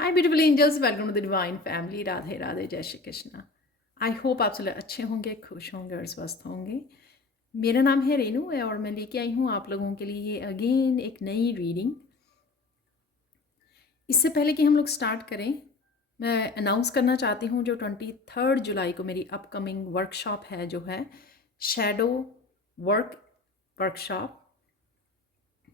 Hi beautiful angels, welcome to the divine family. Radhe Radhe, जय Shri Krishna. I hope आप सब अच्छे होंगे, खुश होंगे और स्वस्थ होंगे। मेरा नाम है रेनू और मैं लेके आई हूँ आप लोगों के लिए अगेन एक नई रीडिंग। इससे पहले कि हम लोग स्टार्ट करें, मैं अनाउंस करना चाहती हूँ जो 23 जुलाई को मेरी अपकमिंग वर्कशॉप है, जो है शैडो वर्क वर्कशॉप,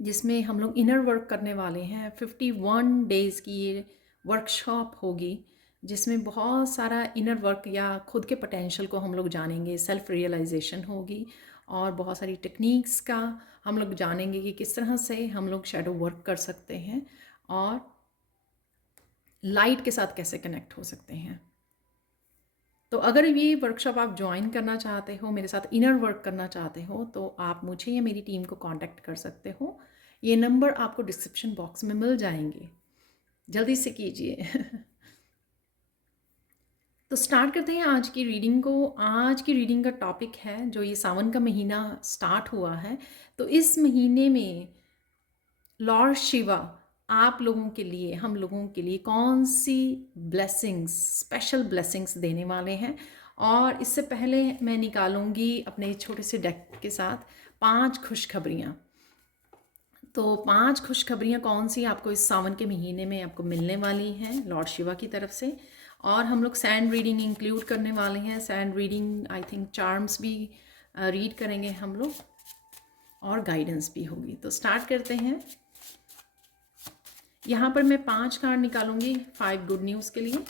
जिसमें हम लोग इनर वर्क करने वाले हैं। 51 डेज़ की ये वर्कशॉप होगी, जिसमें बहुत सारा इनर वर्क या खुद के पोटेंशियल को हम लोग जानेंगे, सेल्फ रियलाइजेशन होगी और बहुत सारी टेक्निक्स का हम लोग जानेंगे कि किस तरह से हम लोग शैडो वर्क कर सकते हैं और लाइट के साथ कैसे कनेक्ट हो सकते हैं। तो अगर ये वर्कशॉप आप ज्वाइन करना चाहते हो, मेरे साथ इनर वर्क करना चाहते हो, तो आप मुझे या मेरी टीम को कांटेक्ट कर सकते हो। ये नंबर आपको डिस्क्रिप्शन बॉक्स में मिल जाएंगे, जल्दी से कीजिए। तो स्टार्ट करते हैं आज की रीडिंग को। आज की रीडिंग का टॉपिक है, जो ये सावन का महीना स्टार्ट हुआ है, तो इस महीने में लॉर्ड शिवा आप लोगों के लिए, हम लोगों के लिए कौन सी ब्लेसिंग्स, स्पेशल ब्लेसिंग्स देने वाले हैं। और इससे पहले मैं निकालूंगी अपने छोटे से डेक के साथ 5 खुशखबरियाँ। तो 5 खुशखबरियाँ कौन सी आपको इस सावन के महीने में आपको मिलने वाली हैं लॉर्ड शिवा की तरफ से। और हम लोग सैंड रीडिंग इंक्लूड करने वाले हैं। Sand reading, I think charms भी रीड करेंगे हम लोग और गाइडेंस भी होगी। तो स्टार्ट करते हैं। यहाँ पर मैं 5 कार्ड निकालूंगी 5 गुड न्यूज़ के लिए।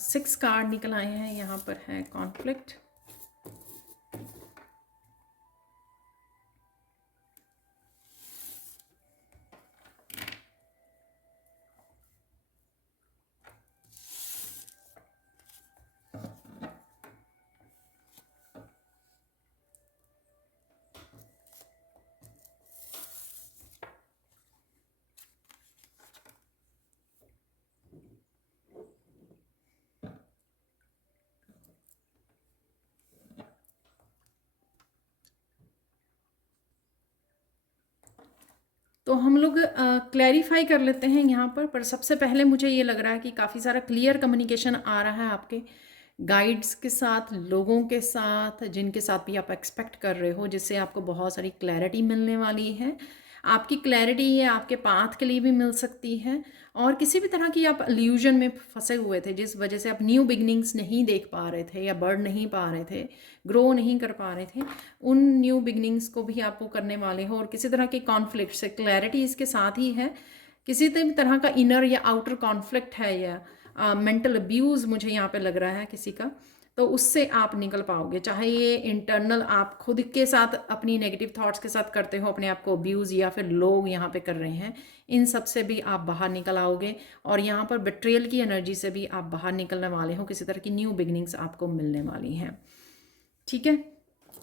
सिक्स कार्ड निकल आए हैं। यहाँ पर है कॉन्फ्लिक्ट, तो हम लोग क्लैरिफाई कर लेते हैं यहाँ पर सबसे पहले मुझे ये लग रहा है कि काफ़ी सारा क्लियर कम्युनिकेशन आ रहा है आपके गाइड्स के साथ, लोगों के साथ, जिनके साथ भी आप एक्सपेक्ट कर रहे हो, जिससे आपको बहुत सारी क्लैरिटी मिलने वाली है। आपकी क्लैरिटी ये आपके पाथ के लिए भी मिल सकती है, और किसी भी तरह की आप इल्यूजन में फंसे हुए थे, जिस वजह से आप न्यू बिगनिंग्स नहीं देख पा रहे थे या बढ़ नहीं पा रहे थे, ग्रो नहीं कर पा रहे थे, उन न्यू बिगनिंग्स को भी आपको करने वाले हो। और किसी तरह के कॉन्फ्लिक्ट से क्लैरिटी इसके साथ ही है। किसी भी तरह का इनर या आउटर कॉन्फ्लिक्ट है या मेंटल अब्यूज़ मुझे यहाँ पे लग रहा है किसी का, तो उससे आप निकल पाओगे। चाहे ये इंटरनल आप खुद के साथ अपनी नेगेटिव थॉट्स के साथ करते हो, अपने आप को अब्यूज़, या फिर लोग यहाँ पे कर रहे हैं, इन सब से भी आप बाहर निकल आओगे। और यहाँ पर बिट्रेयल की एनर्जी से भी आप बाहर निकलने वाले हो। किसी तरह की न्यू बिगनिंग्स आपको मिलने वाली हैं। ठीक है,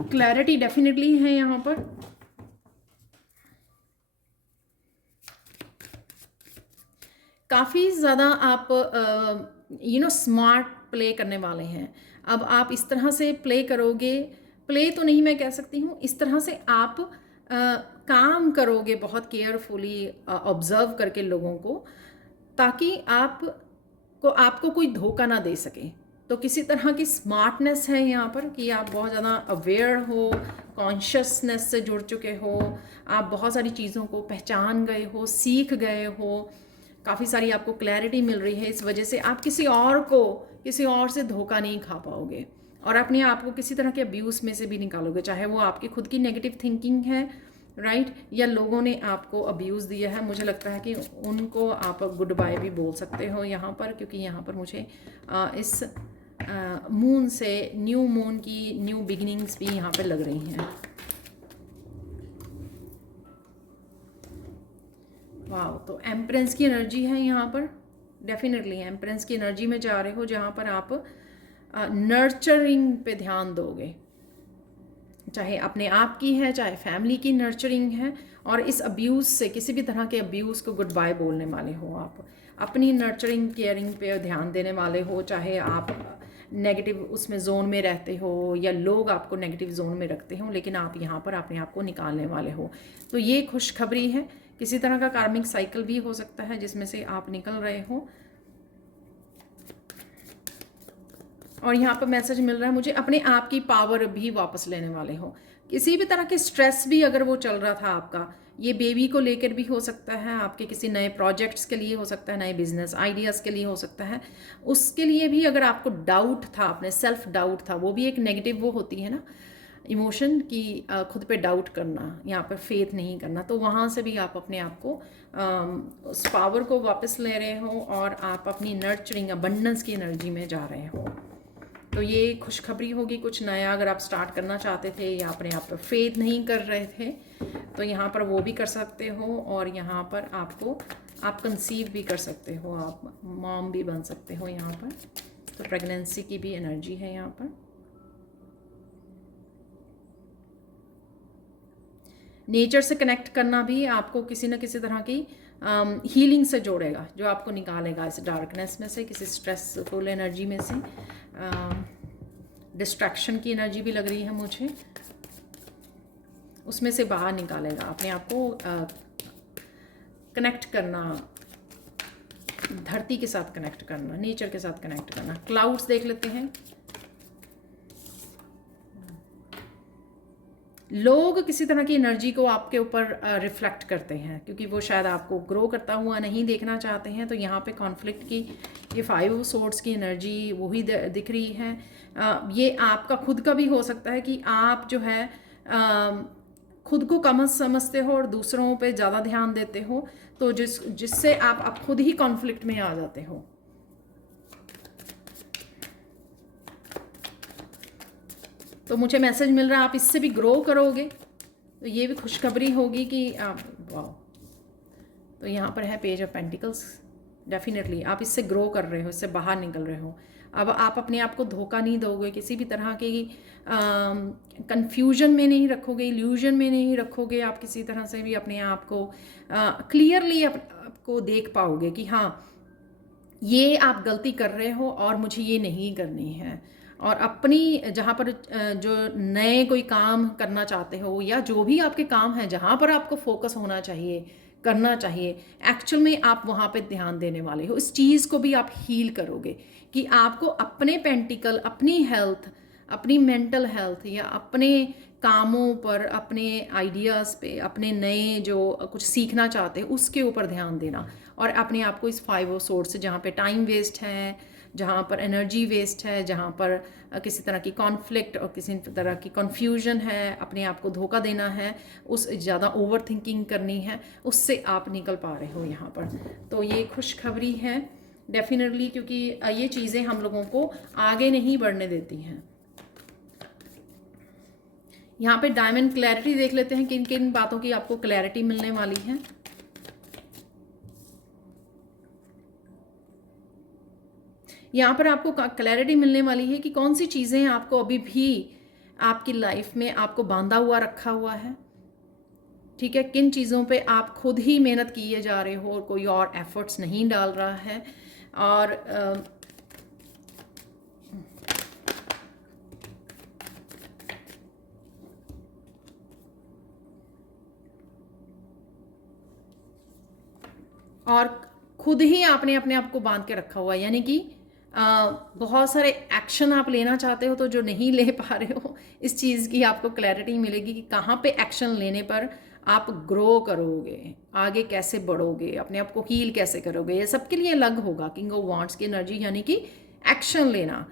क्लैरिटी डेफिनेटली है यहाँ पर। काफ़ी ज़्यादा आप स्मार्ट प्ले करने वाले हैं। अब आप इस तरह से प्ले करोगे, प्ले तो नहीं मैं कह सकती हूँ, इस तरह से आप काम करोगे बहुत केयरफुली, ऑब्जर्व करके लोगों को, ताकि आपको कोई धोखा ना दे सके। तो किसी तरह की स्मार्टनेस है यहाँ पर कि आप बहुत ज़्यादा अवेयर हो, कॉन्शियसनेस से जुड़ चुके हो, आप बहुत सारी चीज़ों को पहचान गए हो, सीख गए हो, काफ़ी सारी आपको क्लैरिटी मिल रही है। इस वजह से आप किसी और से धोखा नहीं खा पाओगे और अपने आप को किसी तरह के अब्यूज़ में से भी निकालोगे, चाहे वो आपकी खुद की नेगेटिव थिंकिंग है, राइट, या लोगों ने आपको अब्यूज़ दिया है। मुझे लगता है कि उनको आप गुड बाय भी बोल सकते हो यहाँ पर, क्योंकि यहाँ पर मुझे इस मून से, न्यू मून की न्यू बिगिनिंग्स भी यहाँ पर लग रही हैं। वाह, तो एम्प्रेंस की एनर्जी है यहाँ पर। डेफिनेटली एम्प्रेंस की एनर्जी में जा रहे हो, जहाँ पर आप नर्चरिंग पे ध्यान दोगे, चाहे अपने आप की है, चाहे फैमिली की नर्चरिंग है। और इस अब्यूज़ से, किसी भी तरह के अब्यूज़ को गुड बाय बोलने वाले हो आप। अपनी नर्चरिंग केयरिंग पे ध्यान देने वाले हो, चाहे आप नेगेटिव उसमें जोन में रहते हो या लोग आपको नेगेटिव जोन में रखते हो, लेकिन आप यहाँ पर अपने आप को निकालने वाले हो। तो ये खुशखबरी है। किसी तरह का कार्मिक साइकिल भी हो सकता है जिसमें से आप निकल रहे हो। और यहाँ पर मैसेज मिल रहा है मुझे, अपने आप की पावर भी वापस लेने वाले हो। किसी भी तरह के स्ट्रेस भी अगर वो चल रहा था आपका, ये बेबी को लेकर भी हो सकता है, आपके किसी नए प्रोजेक्ट्स के लिए हो सकता है, नए बिजनेस आइडियाज़ के लिए हो सकता है, उसके लिए भी अगर आपको डाउट था, अपने सेल्फ डाउट था, वो भी एक नेगेटिव वो होती है ना इमोशन की, खुद पे डाउट करना, यहाँ पर फेथ नहीं करना, तो वहाँ से भी आप अपने आप को उस पावर को वापस ले रहे हो और आप अपनी नर्चरिंग अबंडेंस की एनर्जी में जा रहे हो। तो ये खुशखबरी होगी, कुछ नया अगर आप स्टार्ट करना चाहते थे या अपने आप पर फेथ नहीं कर रहे थे, तो यहाँ पर वो भी कर सकते हो। और यहाँ पर आप कंसीव भी कर सकते हो, आप मॉम भी बन सकते हो यहाँ पर। तो प्रेगनेंसी की भी एनर्जी है यहाँ पर। नेचर से कनेक्ट करना भी आपको किसी न किसी तरह की हीलिंग से जोड़ेगा, जो आपको निकालेगा इस डार्कनेस में से, किसी स्ट्रेसफुल एनर्जी में से। डिस्ट्रैक्शन की एनर्जी भी लग रही है मुझे, उसमें से बाहर निकालेगा। अपने आप को कनेक्ट करना, धरती के साथ कनेक्ट करना, नेचर के साथ कनेक्ट करना। क्लाउड्स देख लेते हैं। लोग किसी तरह की एनर्जी को आपके ऊपर रिफ्लेक्ट करते हैं, क्योंकि वो शायद आपको ग्रो करता हुआ नहीं देखना चाहते हैं। तो यहाँ पे कॉन्फ्लिक्ट की ये 5 ऑफ सोर्ड्स की एनर्जी वही दिख रही है। ये आपका खुद का भी हो सकता है कि आप जो है खुद को कम समझते हो और दूसरों पे ज़्यादा ध्यान देते हो, तो जिससे आप खुद ही कॉन्फ्लिक्ट में आ जाते हो। तो मुझे मैसेज मिल रहा है आप इससे भी ग्रो करोगे, तो ये भी खुशखबरी होगी कि वाह। तो यहाँ पर है पेज ऑफ पेंटिकल्स। डेफिनेटली आप इससे ग्रो कर रहे हो, इससे बाहर निकल रहे हो। अब आप अपने आप को धोखा नहीं दोगे, किसी भी तरह की कंफ्यूजन में नहीं रखोगे, इल्यूजन में नहीं रखोगे। आप किसी तरह से भी अपने आप को क्लियरली आपको देख पाओगे कि हाँ, ये आप गलती कर रहे हो और मुझे ये नहीं करनी है। और अपनी जहाँ पर जो नए कोई काम करना चाहते हो या जो भी आपके काम हैं, जहाँ पर आपको फोकस होना चाहिए, करना चाहिए, एक्चुअल में आप वहाँ पे ध्यान देने वाले हो। इस चीज़ को भी आप हील करोगे कि आपको अपने पेंटिकल, अपनी हेल्थ, अपनी मेंटल हेल्थ या अपने कामों पर, अपने आइडियाज़ पे, अपने नए जो कुछ सीखना चाहते हैं उसके ऊपर ध्यान देना। और अपने आप को इस 5 ऑफ सोर्ड्स से, जहाँ पे टाइम वेस्ट है, जहाँ पर एनर्जी वेस्ट है, जहाँ पर किसी तरह की कॉन्फ्लिक्ट और किसी तरह की कन्फ्यूजन है, अपने आप को धोखा देना है, उस ज़्यादा ओवर थिंकिंग करनी है, उससे आप निकल पा रहे हो यहाँ पर। तो ये खुशखबरी है डेफिनेटली, क्योंकि ये चीज़ें हम लोगों को आगे नहीं बढ़ने देती हैं। यहाँ पे डायमंड क्लैरिटी देख लेते हैं, किन किन बातों की आपको क्लैरिटी मिलने वाली है। यहाँ पर आपको क्लैरिटी मिलने वाली है कि कौन सी चीज़ें आपको अभी भी आपकी लाइफ में आपको बांधा हुआ रखा हुआ है। ठीक है, किन चीज़ों पे आप खुद ही मेहनत किए जा रहे हो और कोई और एफर्ट्स नहीं डाल रहा है। और खुद ही आपने अपने आप को बांध के रखा हुआ है, यानी कि बहुत सारे एक्शन आप लेना चाहते हो तो जो नहीं ले पा रहे हो। इस चीज़ की आपको क्लैरिटी मिलेगी कि कहाँ पे एक्शन लेने पर आप ग्रो करोगे, आगे कैसे बढ़ोगे, अपने आप को हील कैसे करोगे। ये सबके लिए अलग होगा। किंग ऑफ वांड्स की एनर्जी यानी कि एक्शन लेना।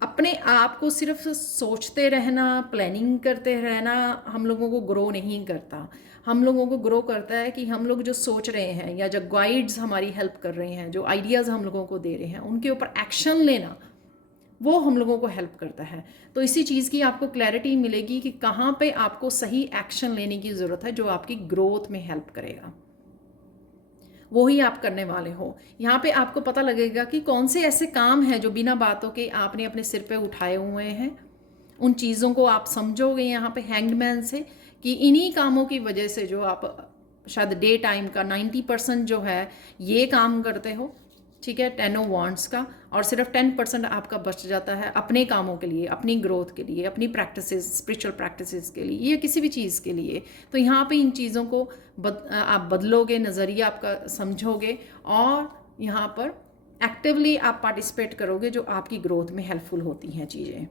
अपने आप को सिर्फ सोचते रहना, प्लानिंग करते रहना हम लोगों को ग्रो नहीं करता। हम लोगों को ग्रो करता है कि हम लोग जो सोच रहे हैं या जो गाइड्स हमारी हेल्प कर रहे हैं, जो आइडियाज़ हम लोगों को दे रहे हैं, उनके ऊपर एक्शन लेना, वो हम लोगों को हेल्प करता है। तो इसी चीज़ की आपको क्लैरिटी मिलेगी कि कहाँ पे आपको सही एक्शन लेने की ज़रूरत है जो आपकी ग्रोथ में हेल्प करेगा, वो ही आप करने वाले हो। यहाँ पे आपको पता लगेगा कि कौन से ऐसे काम हैं जो बिना बातों के आपने अपने सिर पे उठाए हुए हैं। उन चीज़ों को आप समझोगे यहाँ पे हैंग्ड मैन से कि इन्हीं कामों की वजह से जो आप शायद डे टाइम का 90% जो है ये काम करते हो, ठीक है, 10 ऑफ वांड्स का, और सिर्फ 10% आपका बच जाता है अपने कामों के लिए, अपनी ग्रोथ के लिए, अपनी प्रैक्टिसेस, स्पिरिचुअल प्रैक्टिसेस के लिए, या किसी भी चीज़ के लिए। तो यहाँ पे इन चीज़ों को आप बदलोगे, नज़रिया आपका समझोगे, और यहाँ पर एक्टिवली आप पार्टिसिपेट करोगे जो आपकी ग्रोथ में हेल्पफुल होती हैं चीज़ें।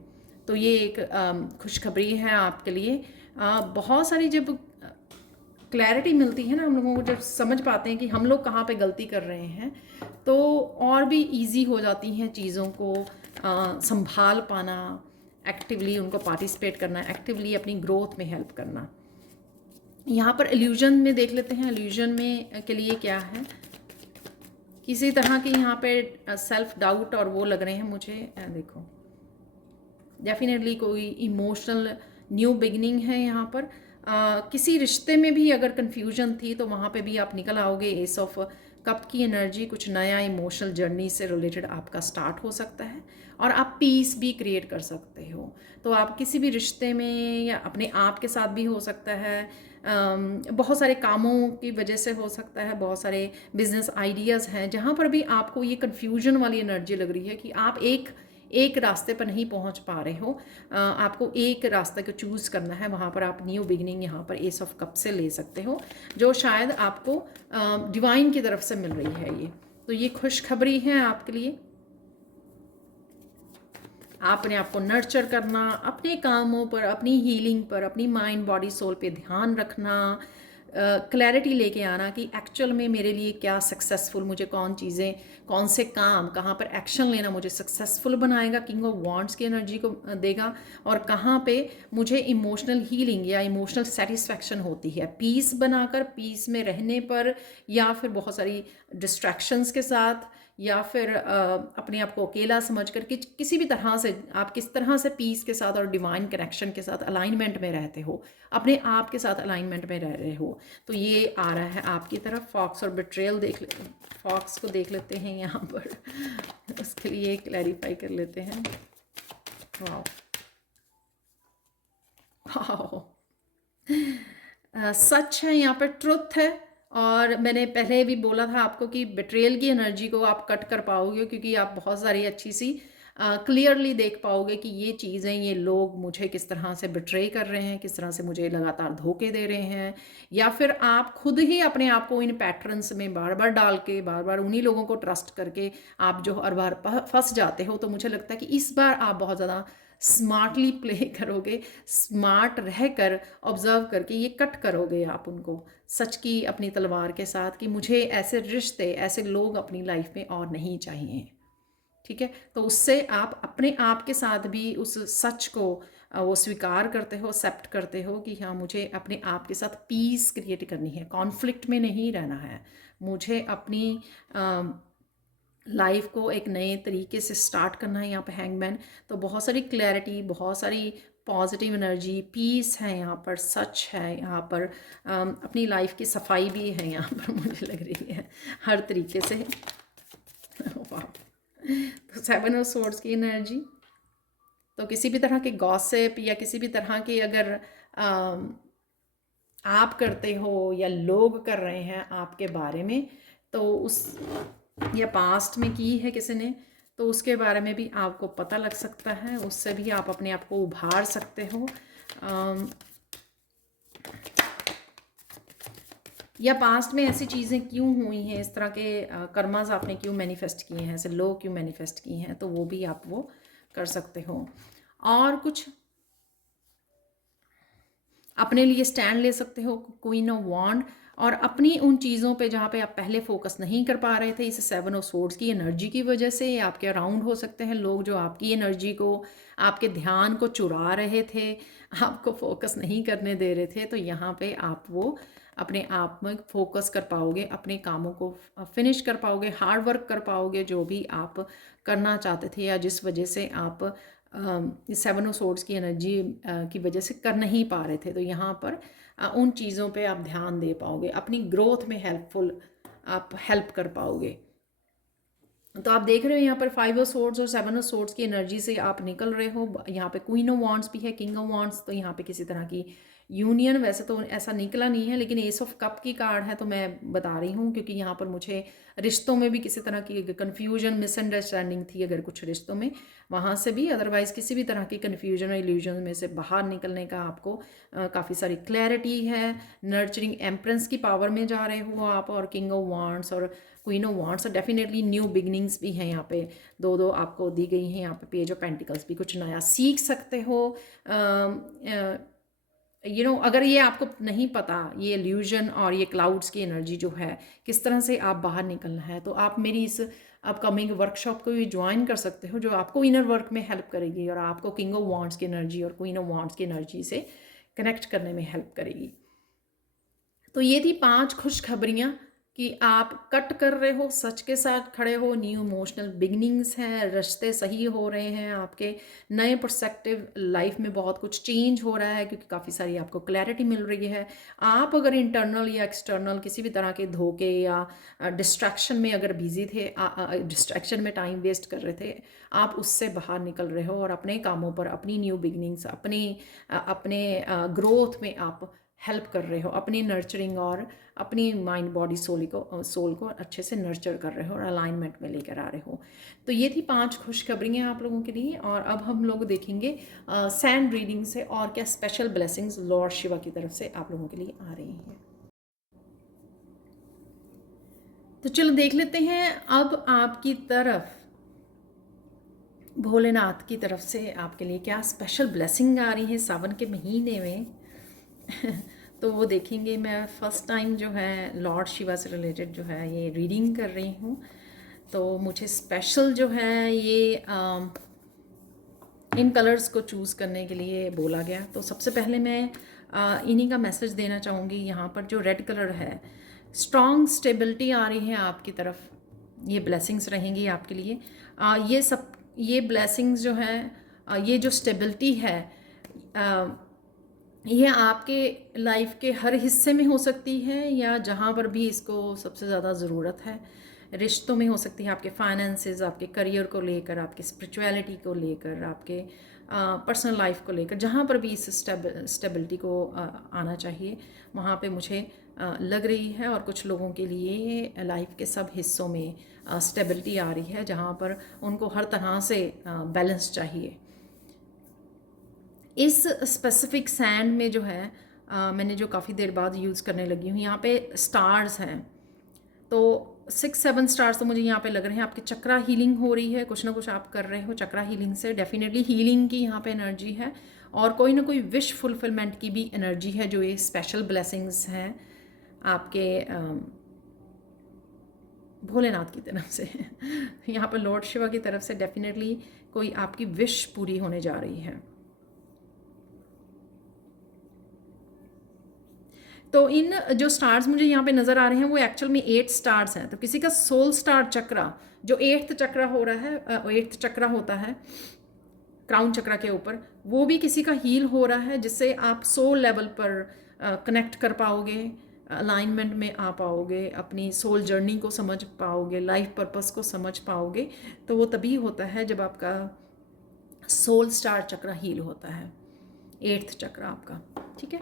तो ये एक खुशखबरी है आपके लिए। बहुत सारी जब क्लैरिटी मिलती है ना हम लोगों को, जब समझ पाते हैं कि हम लोग कहाँ पे गलती कर रहे हैं, तो और भी इजी हो जाती हैं चीज़ों को संभाल पाना, एक्टिवली उनको पार्टिसिपेट करना, एक्टिवली अपनी ग्रोथ में हेल्प करना। यहाँ पर इल्यूजन में देख लेते हैं, इल्यूजन में के लिए क्या है। किसी तरह की यहाँ पे सेल्फ डाउट और वो लग रहे हैं मुझे, देखो डेफिनेटली कोई इमोशनल न्यू बिगनिंग है यहाँ पर। किसी रिश्ते में भी अगर कन्फ्यूजन थी तो वहाँ पे भी आप निकल आओगे। एस ऑफ कप की एनर्जी, कुछ नया इमोशनल जर्नी से रिलेटेड आपका स्टार्ट हो सकता है, और आप पीस भी क्रिएट कर सकते हो। तो आप किसी भी रिश्ते में या अपने आप के साथ भी हो सकता है, बहुत सारे कामों की वजह से हो सकता है, बहुत सारे बिजनेस आइडियाज़ हैं जहाँ पर भी आपको ये कन्फ्यूजन वाली एनर्जी लग रही है कि आप एक रास्ते पर नहीं पहुंच पा रहे हो, आपको एक रास्ते को चूज़ करना है। वहाँ पर आप न्यू बिगनिंग यहाँ पर एस ऑफ कप से ले सकते हो, जो शायद आपको डिवाइन की तरफ से मिल रही है ये। तो ये खुशखबरी है आपके लिए। आपने आपको नर्चर करना, अपने कामों पर, अपनी हीलिंग पर, अपनी माइंड बॉडी सोल पे ध्यान रखना, क्लैरिटी लेके आना कि एक्चुअल में मेरे लिए क्या सक्सेसफुल, मुझे कौन चीज़ें, कौन से काम, कहाँ पर एक्शन लेना मुझे सक्सेसफुल बनाएगा, किंग ऑफ वांड्स की एनर्जी को देगा, और कहाँ पे मुझे इमोशनल हीलिंग या इमोशनल सेटिस्फैक्शन होती है पीस बनाकर, पीस में रहने पर, या फिर बहुत सारी डिस्ट्रैक्शंस के साथ, या फिर अपने आप को अकेला समझ कर कि किसी भी तरह से आप किस तरह से पीस के साथ और डिवाइन कनेक्शन के साथ अलाइनमेंट में रहते हो, अपने आप के साथ अलाइनमेंट में रह रहे हो। तो ये आ रहा है आपकी तरफ। फॉक्स और बिट्रेयल फॉक्स को देख लेते हैं यहाँ पर उसके लिए क्लैरिफाई कर लेते हैं। वाओ, सच है यहाँ पर, ट्रुथ है। और मैंने पहले भी बोला था आपको कि बिट्रेयल की एनर्जी को आप कट कर पाओगे, क्योंकि आप बहुत सारी अच्छी सी क्लियरली देख पाओगे कि ये चीज़ें, ये लोग मुझे किस तरह से बिट्रे कर रहे हैं, किस तरह से मुझे लगातार धोखे दे रहे हैं, या फिर आप खुद ही अपने आप को इन पैटर्न्स में बार बार डाल के, बार बार उन्हीं लोगों को ट्रस्ट करके आप जो हर बार फंस जाते हो। तो मुझे लगता है कि इस बार आप बहुत ज़्यादा स्मार्टली प्ले करोगे, स्मार्ट रहकर ऑब्जर्व करके ये कट करोगे आप उनको सच की अपनी तलवार के साथ कि मुझे ऐसे रिश्ते, ऐसे लोग अपनी लाइफ में और नहीं चाहिए। ठीक है, तो उससे आप अपने आप के साथ भी उस सच को वो स्वीकार करते हो, एक्सेप्ट करते हो कि हाँ, मुझे अपने आप के साथ पीस क्रिएट करनी है, कॉन्फ्लिक्ट में नहीं रहना है, मुझे अपनी लाइफ को एक नए तरीके से स्टार्ट करना है। यहाँ पे हैंगमैन, तो बहुत सारी क्लैरिटी, बहुत सारी पॉजिटिव एनर्जी, पीस है यहाँ पर, सच है यहाँ पर, अपनी लाइफ की सफाई भी है यहाँ पर मुझे लग रही है हर तरीके से। वाह, तो 7 ऑफ सोर्ड्स की एनर्जी, तो किसी भी तरह के गॉसिप या किसी भी तरह की अगर आप करते हो या लोग कर रहे हैं आपके बारे में, तो उस या पास्ट में की है किसी ने, तो उसके बारे में भी आपको पता लग सकता है, उससे भी आप अपने आप को उभार सकते हो। या पास्ट में ऐसी चीज़ें क्यों हुई हैं, इस तरह के कर्मास आपने क्यों मैनिफेस्ट किए हैं, ऐसे लोग क्यों मैनिफेस्ट किए हैं, तो वो भी आप वो कर सकते हो। और कुछ अपने लिए स्टैंड ले सकते हो, क्वीन ऑफ वॉन्ड, और अपनी उन चीज़ों पे जहाँ पे आप पहले फोकस नहीं कर पा रहे थे, इस 7 ऑफ सोर्ड्स की एनर्जी की वजह से आपके अराउंड हो सकते हैं लोग जो आपकी एनर्जी को, आपके ध्यान को चुरा रहे थे, आपको फोकस नहीं करने दे रहे थे। तो यहाँ पे आप वो अपने आप में फोकस कर पाओगे, अपने कामों को फिनिश कर पाओगे, हार्ड वर्क कर पाओगे, जो भी आप करना चाहते थे या जिस वजह से आप 7 ऑफ सोर्ड्स की एनर्जी की वजह से कर नहीं पा रहे थे। तो यहाँ पर उन चीज़ों पे आप ध्यान दे पाओगे, अपनी ग्रोथ में हेल्पफुल आप हेल्प कर पाओगे। तो आप देख रहे हो यहाँ पर 5 ऑफ सोर्ड्स और 7 ऑफ सोर्ड्स की एनर्जी से आप निकल रहे हो। यहाँ पे क्वीन ऑफ वॉन्ड्स भी है, किंग ऑफ वॉन्ड्स, तो यहाँ पे किसी तरह की यूनियन वैसे तो ऐसा निकला नहीं है, लेकिन एस ऑफ कप की कार्ड है तो मैं बता रही हूँ, क्योंकि यहाँ पर मुझे रिश्तों में भी किसी तरह की कन्फ्यूजन, मिसअंडरस्टैंडिंग थी अगर कुछ रिश्तों में, वहाँ से भी, अदरवाइज़ किसी भी तरह की कन्फ्यूजन और इल्यूजन में से बाहर निकलने का आपको काफ़ी सारी क्लैरिटी है। नर्चरिंग एम्प्रेंस की पावर में जा रहे हो आप, और किंग ऑफ वांड्स और क्वीन ऑफ वांड्स, और डेफिनेटली न्यू बिगनिंग्स भी हैं यहाँ पे, दो दो आपको दी गई हैं यहाँ पे। पेज ऑफ पेंटिकल्स भी, कुछ नया सीख सकते हो। अगर ये आपको नहीं पता, ये इल्यूजन और ये क्लाउड्स की एनर्जी जो है किस तरह से आप बाहर निकलना है, तो आप मेरी इस अपकमिंग वर्कशॉप को भी ज्वाइन कर सकते हो, जो आपको इनर वर्क में हेल्प करेगी और आपको किंग ऑफ वांड्स की एनर्जी और क्वीन ऑफ वांड्स की एनर्जी से कनेक्ट करने में हेल्प करेगी। तो ये थी 5 खुशखबरियाँ कि आप कट कर रहे हो, सच के साथ खड़े हो, न्यू इमोशनल बिगनिंग्स हैं, रिश्ते सही हो रहे हैं, आपके नए पर्सपेक्टिव, लाइफ में बहुत कुछ चेंज हो रहा है, क्योंकि काफ़ी सारी आपको क्लैरिटी मिल रही है। आप अगर इंटरनल या एक्सटर्नल किसी भी तरह के धोखे या डिस्ट्रैक्शन में अगर बिजी थे, डिस्ट्रैक्शन में टाइम वेस्ट कर रहे थे, आप उससे बाहर निकल रहे हो और अपने कामों पर, अपनी न्यू बिगनिंग्स, अपने ग्रोथ में आप हेल्प कर रहे हो, अपनी नर्चरिंग और अपनी माइंड बॉडी सोल को अच्छे से नर्चर कर रहे हो और अलाइनमेंट में लेकर आ रहे हो। तो ये थी 5 खुशखबरियाँ आप लोगों के लिए। और अब हम लोग देखेंगे सैंड रीडिंग से और क्या स्पेशल ब्लेसिंग्स लॉर्ड शिवा की तरफ से आप लोगों के लिए आ रही हैं। तो चलो देख लेते हैं अब आपकी तरफ, भोलेनाथ की तरफ से आपके लिए क्या स्पेशल ब्लेसिंग आ रही है सावन के महीने में। तो वो देखेंगे। मैं फ़र्स्ट टाइम जो है लॉर्ड शिवा से रिलेटेड जो है ये रीडिंग कर रही हूँ, तो मुझे स्पेशल जो है ये इन कलर्स को चूज़ करने के लिए बोला गया। तो सबसे पहले मैं इन्हीं का मैसेज देना चाहूँगी। यहाँ पर जो रेड कलर है, स्ट्रॉन्ग स्टेबिलिटी आ रही है आपकी तरफ, ये ब्लेसिंग्स रहेंगी आपके लिए। ये ब्लेसिंग्स जो है, ये जो स्टेबिलिटी है, ये आपके लाइफ के हर हिस्से में हो सकती है, या जहाँ पर भी इसको सबसे ज़्यादा ज़रूरत है, रिश्तों में हो सकती है, आपके फाइनेंसेस, आपके करियर को लेकर, आपके स्पिरिचुअलिटी को लेकर, आपके पर्सनल लाइफ को लेकर, जहाँ पर भी इस स्टेबिलिटी को आना चाहिए, वहाँ पे मुझे लग रही है। और कुछ लोगों के लिए लाइफ के सब हिस्सों में स्टेबिलिटी आ रही है, जहाँ पर उनको हर तरह से बैलेंस चाहिए। इस स्पेसिफिक सैंड में जो है मैंने जो काफ़ी देर बाद यूज़ करने लगी हूँ, यहाँ पे स्टार्स हैं, तो 6-7 स्टार्स तो मुझे यहाँ पे लग रहे हैं। आपकी चक्रा हीलिंग हो रही है, कुछ ना कुछ आप कर रहे हो चक्रा हीलिंग से, डेफिनेटली हीलिंग की यहाँ पे एनर्जी है, और कोई ना कोई विश फुलफिलमेंट की भी एनर्जी है, जो ये स्पेशल ब्लेसिंग्स हैं आपके भोलेनाथ की तरफ से। यहाँ पर लॉर्ड शिवा की तरफ से डेफिनेटली कोई आपकी विश पूरी होने जा रही है। तो इन जो स्टार्स मुझे यहाँ पे नज़र आ रहे हैं वो एक्चुअल में 8 स्टार्स हैं। तो किसी का सोल स्टार चक्रा, जो 8th चक्रा हो रहा है, 8th चक्रा होता है क्राउन चक्रा के ऊपर, वो भी किसी का हील हो रहा है, जिससे आप सोल लेवल पर कनेक्ट कर पाओगे, अलाइनमेंट में आ पाओगे, अपनी सोल जर्नी को समझ पाओगे, लाइफ पर्पस को समझ पाओगे। तो वो तभी होता है जब आपका सोल स्टार चक्रा हील होता है, 8th चक्रा आपका। ठीक है,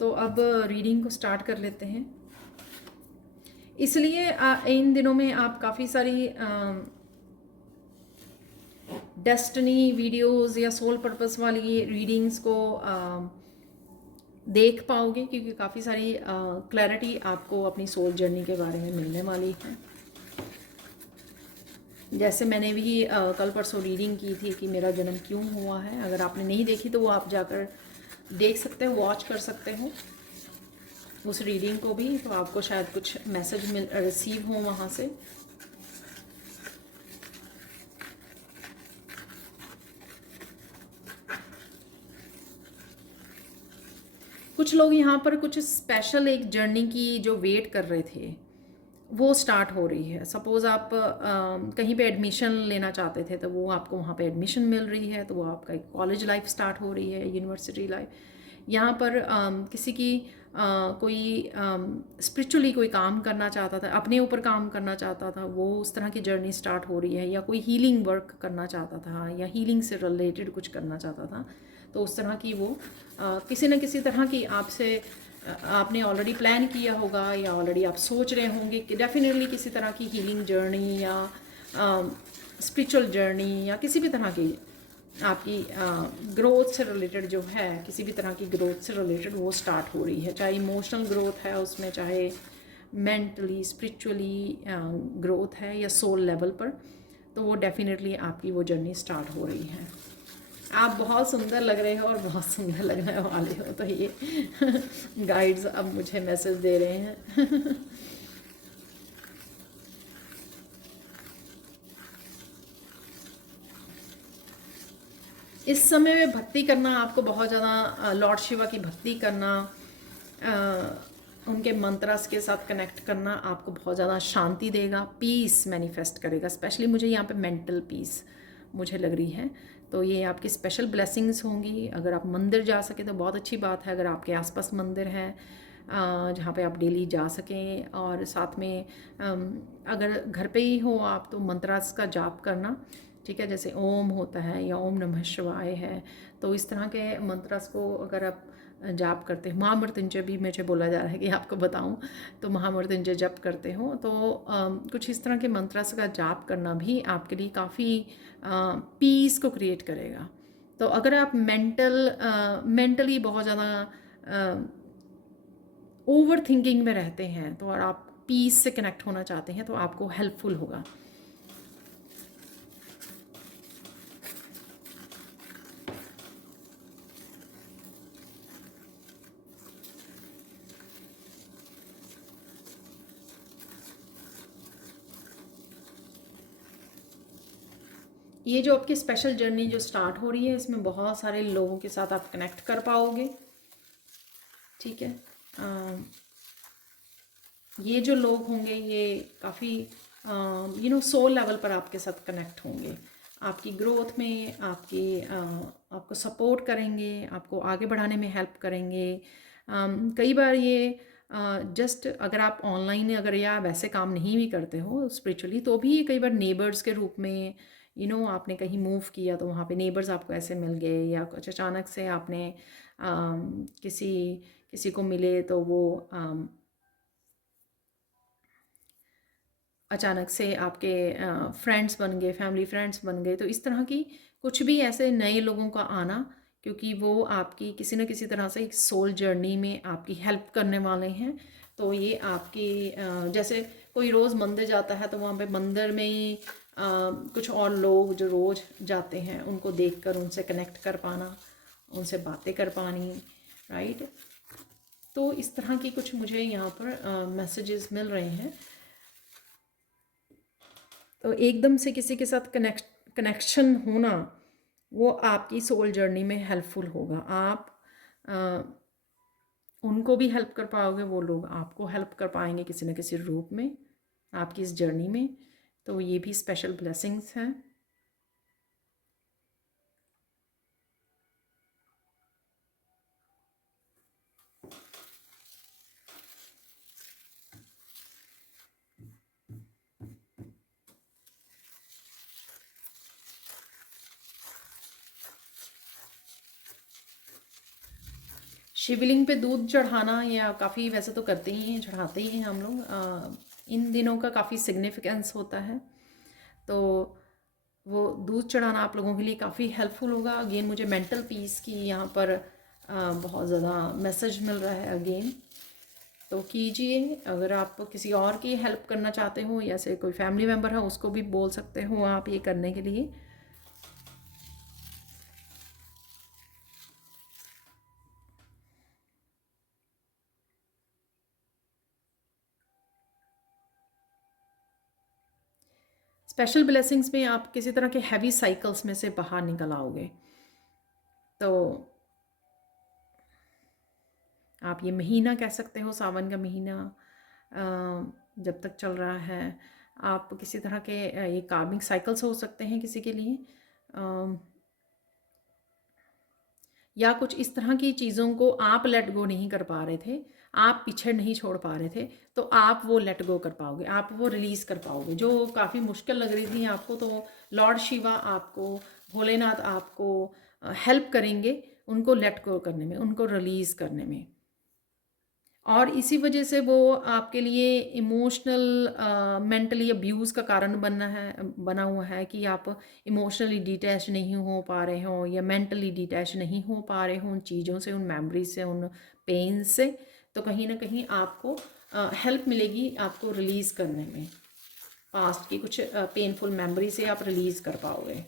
तो अब रीडिंग को स्टार्ट कर लेते हैं। इसलिए इन दिनों में आप काफ़ी सारी डेस्टिनी वीडियोस या सोल पर्पस वाली रीडिंग्स को देख पाओगे, क्योंकि काफ़ी सारी क्लैरिटी आपको अपनी सोल जर्नी के बारे में मिलने वाली है। जैसे मैंने भी कल परसों रीडिंग की थी कि मेरा जन्म क्यों हुआ है, अगर आपने नहीं देखी तो वो आप जाकर देख सकते हो, वॉच कर सकते हो उस रीडिंग को भी, तो आपको शायद कुछ मैसेज रिसीव हो वहाँ से। कुछ लोग यहाँ पर कुछ स्पेशल एक जर्नी की जो वेट कर रहे थे वो स्टार्ट हो रही है। सपोज़ आप कहीं पे एडमिशन लेना चाहते थे, तो वो आपको वहाँ पे एडमिशन मिल रही है, तो वो आपका एक कॉलेज लाइफ स्टार्ट हो रही है, यूनिवर्सिटी लाइफ। यहाँ पर किसी की कोई स्पिरिचुअली कोई काम करना चाहता था, अपने ऊपर काम करना चाहता था, वो उस तरह की जर्नी स्टार्ट हो रही है, या कोई हीलिंग वर्क करना चाहता था, या हीलिंग से रिलेटेड कुछ करना चाहता था, तो उस तरह की वो किसी न किसी तरह की आपसे आपने ऑलरेडी प्लान किया होगा या ऑलरेडी आप सोच रहे होंगे कि डेफिनेटली किसी तरह की हीलिंग जर्नी या स्पिरिचुअल जर्नी या किसी भी तरह की आपकी ग्रोथ से रिलेटेड जो है, किसी भी तरह की ग्रोथ से रिलेटेड वो स्टार्ट हो रही है, चाहे इमोशनल ग्रोथ है उसमें, चाहे मेंटली स्पिरिचुअली ग्रोथ है या सोल लेवल पर, तो वो डेफिनेटली आपकी वो जर्नी स्टार्ट हो रही है। आप बहुत सुंदर लग रहे हो और बहुत सुंदर लगने वाले हो, तो ये गाइड्स अब मुझे मैसेज दे रहे हैं। इस समय में भक्ति करना आपको बहुत ज़्यादा, लॉर्ड शिवा की भक्ति करना, उनके मंत्रस के साथ कनेक्ट करना आपको बहुत ज़्यादा शांति देगा, पीस मैनिफेस्ट करेगा। स्पेशली मुझे यहाँ पे मेंटल पीस मुझे लग रही है, तो ये आपकी स्पेशल ब्लेसिंग्स होंगी। अगर आप मंदिर जा सके तो बहुत अच्छी बात है, अगर आपके आसपास मंदिर है जहाँ पे आप डेली जा सकें, और साथ में अगर घर पे ही हो आप तो मंत्रास का जाप करना, ठीक है, जैसे ओम होता है या ओम नमः शिवाय है, तो इस तरह के मंत्रास को अगर आप जाप करते हो, महामृत्युंजय भी मुझे बोला जा रहा है कि आपको बताऊं, तो महामृत्युंजय जप करते हो तो कुछ इस तरह के मंत्रास का जाप करना भी आपके लिए काफ़ी पीस को क्रिएट करेगा। तो अगर आप मेंटली बहुत ज़्यादा ओवर थिंकिंग में रहते हैं तो, और आप पीस से कनेक्ट होना चाहते हैं, तो आपको हेल्पफुल होगा। ये जो आपकी स्पेशल जर्नी जो स्टार्ट हो रही है, इसमें बहुत सारे लोगों के साथ आप कनेक्ट कर पाओगे, ठीक है। ये जो लोग होंगे ये काफ़ी सोल लेवल पर आपके साथ कनेक्ट होंगे, आपकी ग्रोथ में, आपको सपोर्ट करेंगे, आपको आगे बढ़ाने में हेल्प करेंगे। कई बार ये जस्ट अगर आप ऑनलाइन अगर या वैसे काम नहीं भी करते हो स्पिरिचुअली, तो भी कई बार नेबर्स के रूप में, आपने कहीं मूव किया तो वहाँ पे नेबर्स आपको ऐसे मिल गए, या कुछ अचानक से आपने किसी किसी को मिले तो वो अचानक से आपके फ्रेंड्स बन गए, फैमिली फ्रेंड्स बन गए। तो इस तरह की कुछ भी ऐसे नए लोगों का आना, क्योंकि वो आपकी किसी न किसी तरह से एक सोल जर्नी में आपकी हेल्प करने वाले हैं। तो ये आपकी जैसे कोई रोज़ मंदिर जाता है तो वहाँ पे मंदिर में ही कुछ और लोग जो रोज़ जाते हैं उनको देखकर उनसे कनेक्ट कर पाना, उनसे बातें कर पानी, राइट। तो इस तरह की कुछ मुझे यहाँ पर मैसेजेस मिल रहे हैं। तो एकदम से किसी के साथ कनेक्शन होना वो आपकी सोल जर्नी में हेल्पफुल होगा। आप उनको भी हेल्प कर पाओगे, वो लोग आपको हेल्प कर पाएंगे किसी न किसी रूप में आपकी इस जर्नी में। तो ये भी स्पेशल ब्लेसिंग्स हैं। शिवलिंग पे दूध चढ़ाना या काफ़ी वैसे तो करते ही हैं, चढ़ाते ही हैं हम लोग। इन दिनों का काफ़ी सिग्निफिकेंस होता है, तो वो दूध चढ़ाना आप लोगों के लिए काफ़ी हेल्पफुल होगा। अगेन मुझे मेंटल पीस की यहाँ पर बहुत ज़्यादा मैसेज मिल रहा है अगेन। तो कीजिए, अगर आप किसी और की हेल्प करना चाहते हो या से कोई फैमिली मेम्बर है उसको भी बोल सकते हो आप ये करने के लिए। स्पेशल ब्लेसिंग्स में आप किसी तरह के हैवी साइकिल्स में से बाहर निकल आओगे। तो आप ये महीना कह सकते हो, सावन का महीना जब तक चल रहा है, आप किसी तरह के ये कार्मिक साइकिल्स हो सकते हैं किसी के लिए, या कुछ इस तरह की चीज़ों को आप लेट गो नहीं कर पा रहे थे, आप पीछे नहीं छोड़ पा रहे थे, तो आप वो लेट गो कर पाओगे, आप वो रिलीज़ कर पाओगे। जो काफ़ी मुश्किल लग रही थी आपको, तो लॉर्ड शिवा आपको, भोलेनाथ आपको हेल्प करेंगे उनको लेट गो करने में, उनको रिलीज़ करने में। और इसी वजह से वो आपके लिए इमोशनल मेंटली अब्यूज़ का कारण बना हुआ है कि आप इमोशनली डिटैच नहीं हो पा रहे हो या मेंटली डिटैच नहीं हो पा रहे हो उन चीज़ों से, उन मेमोरीज से, उन पेन से। तो कहीं ना कहीं आपको हेल्प मिलेगी आपको रिलीज़ करने में, पास्ट की कुछ पेनफुल मेमोरी से आप रिलीज़ कर पाओगे।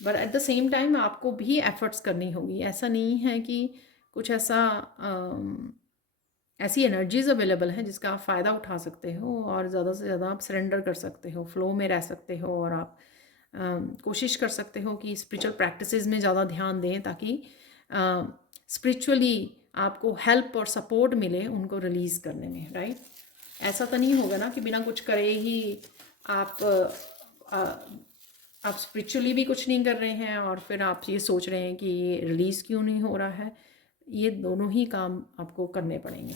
But at the same time आपको भी एफर्ट्स करनी होगी। ऐसा नहीं है कि कुछ ऐसा ऐसी एनर्जीज अवेलेबल हैं जिसका आप फ़ायदा उठा सकते हो और ज़्यादा से ज़्यादा आप सरेंडर कर सकते हो, फ्लो में रह सकते हो और आप कोशिश कर सकते हो कि स्पिरिचुअल प्रैक्टिसेस में ज़्यादा ध्यान दें ताकि स्पिरिचुअली आपको हेल्प और सपोर्ट मिले उनको रिलीज़ करने में, राइट। ऐसा तो नहीं होगा ना कि बिना कुछ करे ही आप आप स्पिरिचुअली भी कुछ नहीं कर रहे हैं और फिर आप ये सोच रहे हैं कि ये रिलीज़ क्यों नहीं हो रहा है। ये दोनों ही काम आपको करने पड़ेंगे।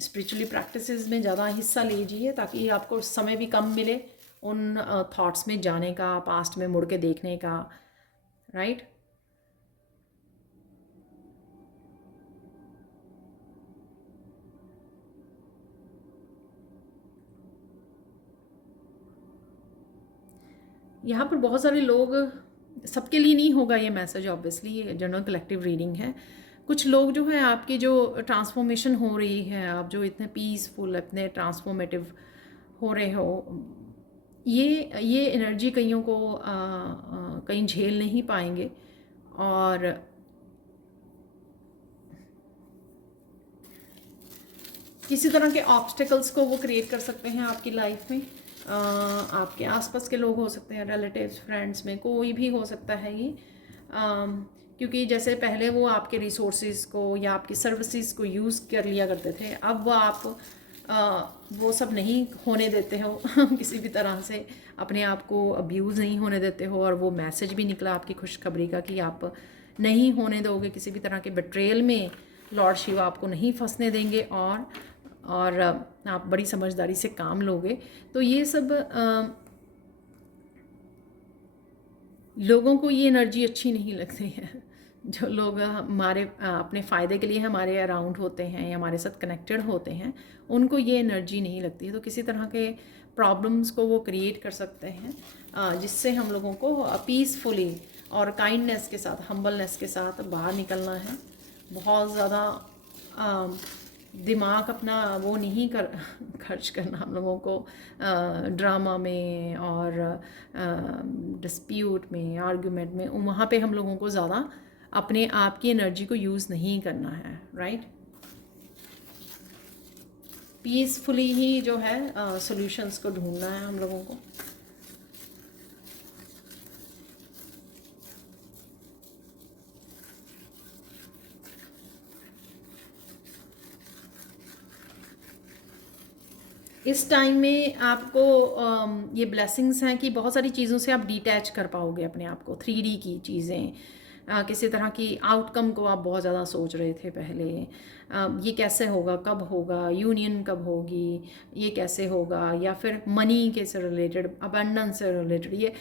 स्पिरिचुअली प्रैक्टिसेस में ज़्यादा हिस्सा लीजिए ताकि आपको समय भी कम मिले उन थॉट्स में जाने का, पास्ट में मुड़ के देखने का, राइट। यहाँ पर बहुत सारे लोग, सबके लिए नहीं होगा ये मैसेज, ऑब्वियसली ये जनरल कलेक्टिव रीडिंग है। कुछ लोग जो है आपकी जो ट्रांसफॉर्मेशन हो रही है, आप जो इतने पीसफुल, इतने ट्रांसफॉर्मेटिव हो रहे हो, ये एनर्जी कईयों को कहीं झेल नहीं पाएंगे और किसी तरह के ऑब्स्टिकल्स को वो क्रिएट कर सकते हैं आपकी लाइफ में। आपके आसपास के लोग हो सकते हैं, रिलेटिव्स, फ्रेंड्स में कोई भी हो सकता है ये। क्योंकि जैसे पहले वो आपके रिसोर्सेज को या आपकी सर्विसेज को यूज़ कर लिया करते थे, अब वो आप वो सब नहीं होने देते हो किसी भी तरह से अपने आप को अब्यूज़ नहीं होने देते हो। और वो मैसेज भी निकला आपकी खुशखबरी का कि आप नहीं होने दोगे किसी भी तरह के बेट्रेयल में, लॉर्ड शिवा आपको नहीं फंसने देंगे और आप बड़ी समझदारी से काम लोगे। तो ये सब लोगों को ये एनर्जी अच्छी नहीं लगती है। जो लोग हमारे अपने फ़ायदे के लिए हमारे अराउंड होते हैं या हमारे साथ कनेक्टेड होते हैं, उनको ये एनर्जी नहीं लगती है। तो किसी तरह के प्रॉब्लम्स को वो क्रिएट कर सकते हैं जिससे हम लोगों को पीसफुली और काइंडनेस के साथ, हम्बलनेस के साथ बाहर निकलना है। बहुत ज़्यादा दिमाग अपना वो नहीं खर्च करना हम लोगों को ड्रामा में और डिस्प्यूट में, आर्गुमेंट में, वहाँ पे हम लोगों को ज़्यादा अपने आप की एनर्जी को यूज़ नहीं करना है, राइट। पीसफुली ही जो है सॉल्यूशंस को ढूंढना है हम लोगों को। इस टाइम में आपको ये ब्लेसिंग्स हैं कि बहुत सारी चीज़ों से आप डिटैच कर पाओगे अपने आप को। 3D की चीज़ें, किसी तरह की आउटकम को आप बहुत ज़्यादा सोच रहे थे पहले, ये कैसे होगा, कब होगा, यूनियन कब होगी, ये कैसे होगा, या फिर मनी के से रिलेटेड, अबंडेंस से रिलेटेड। ये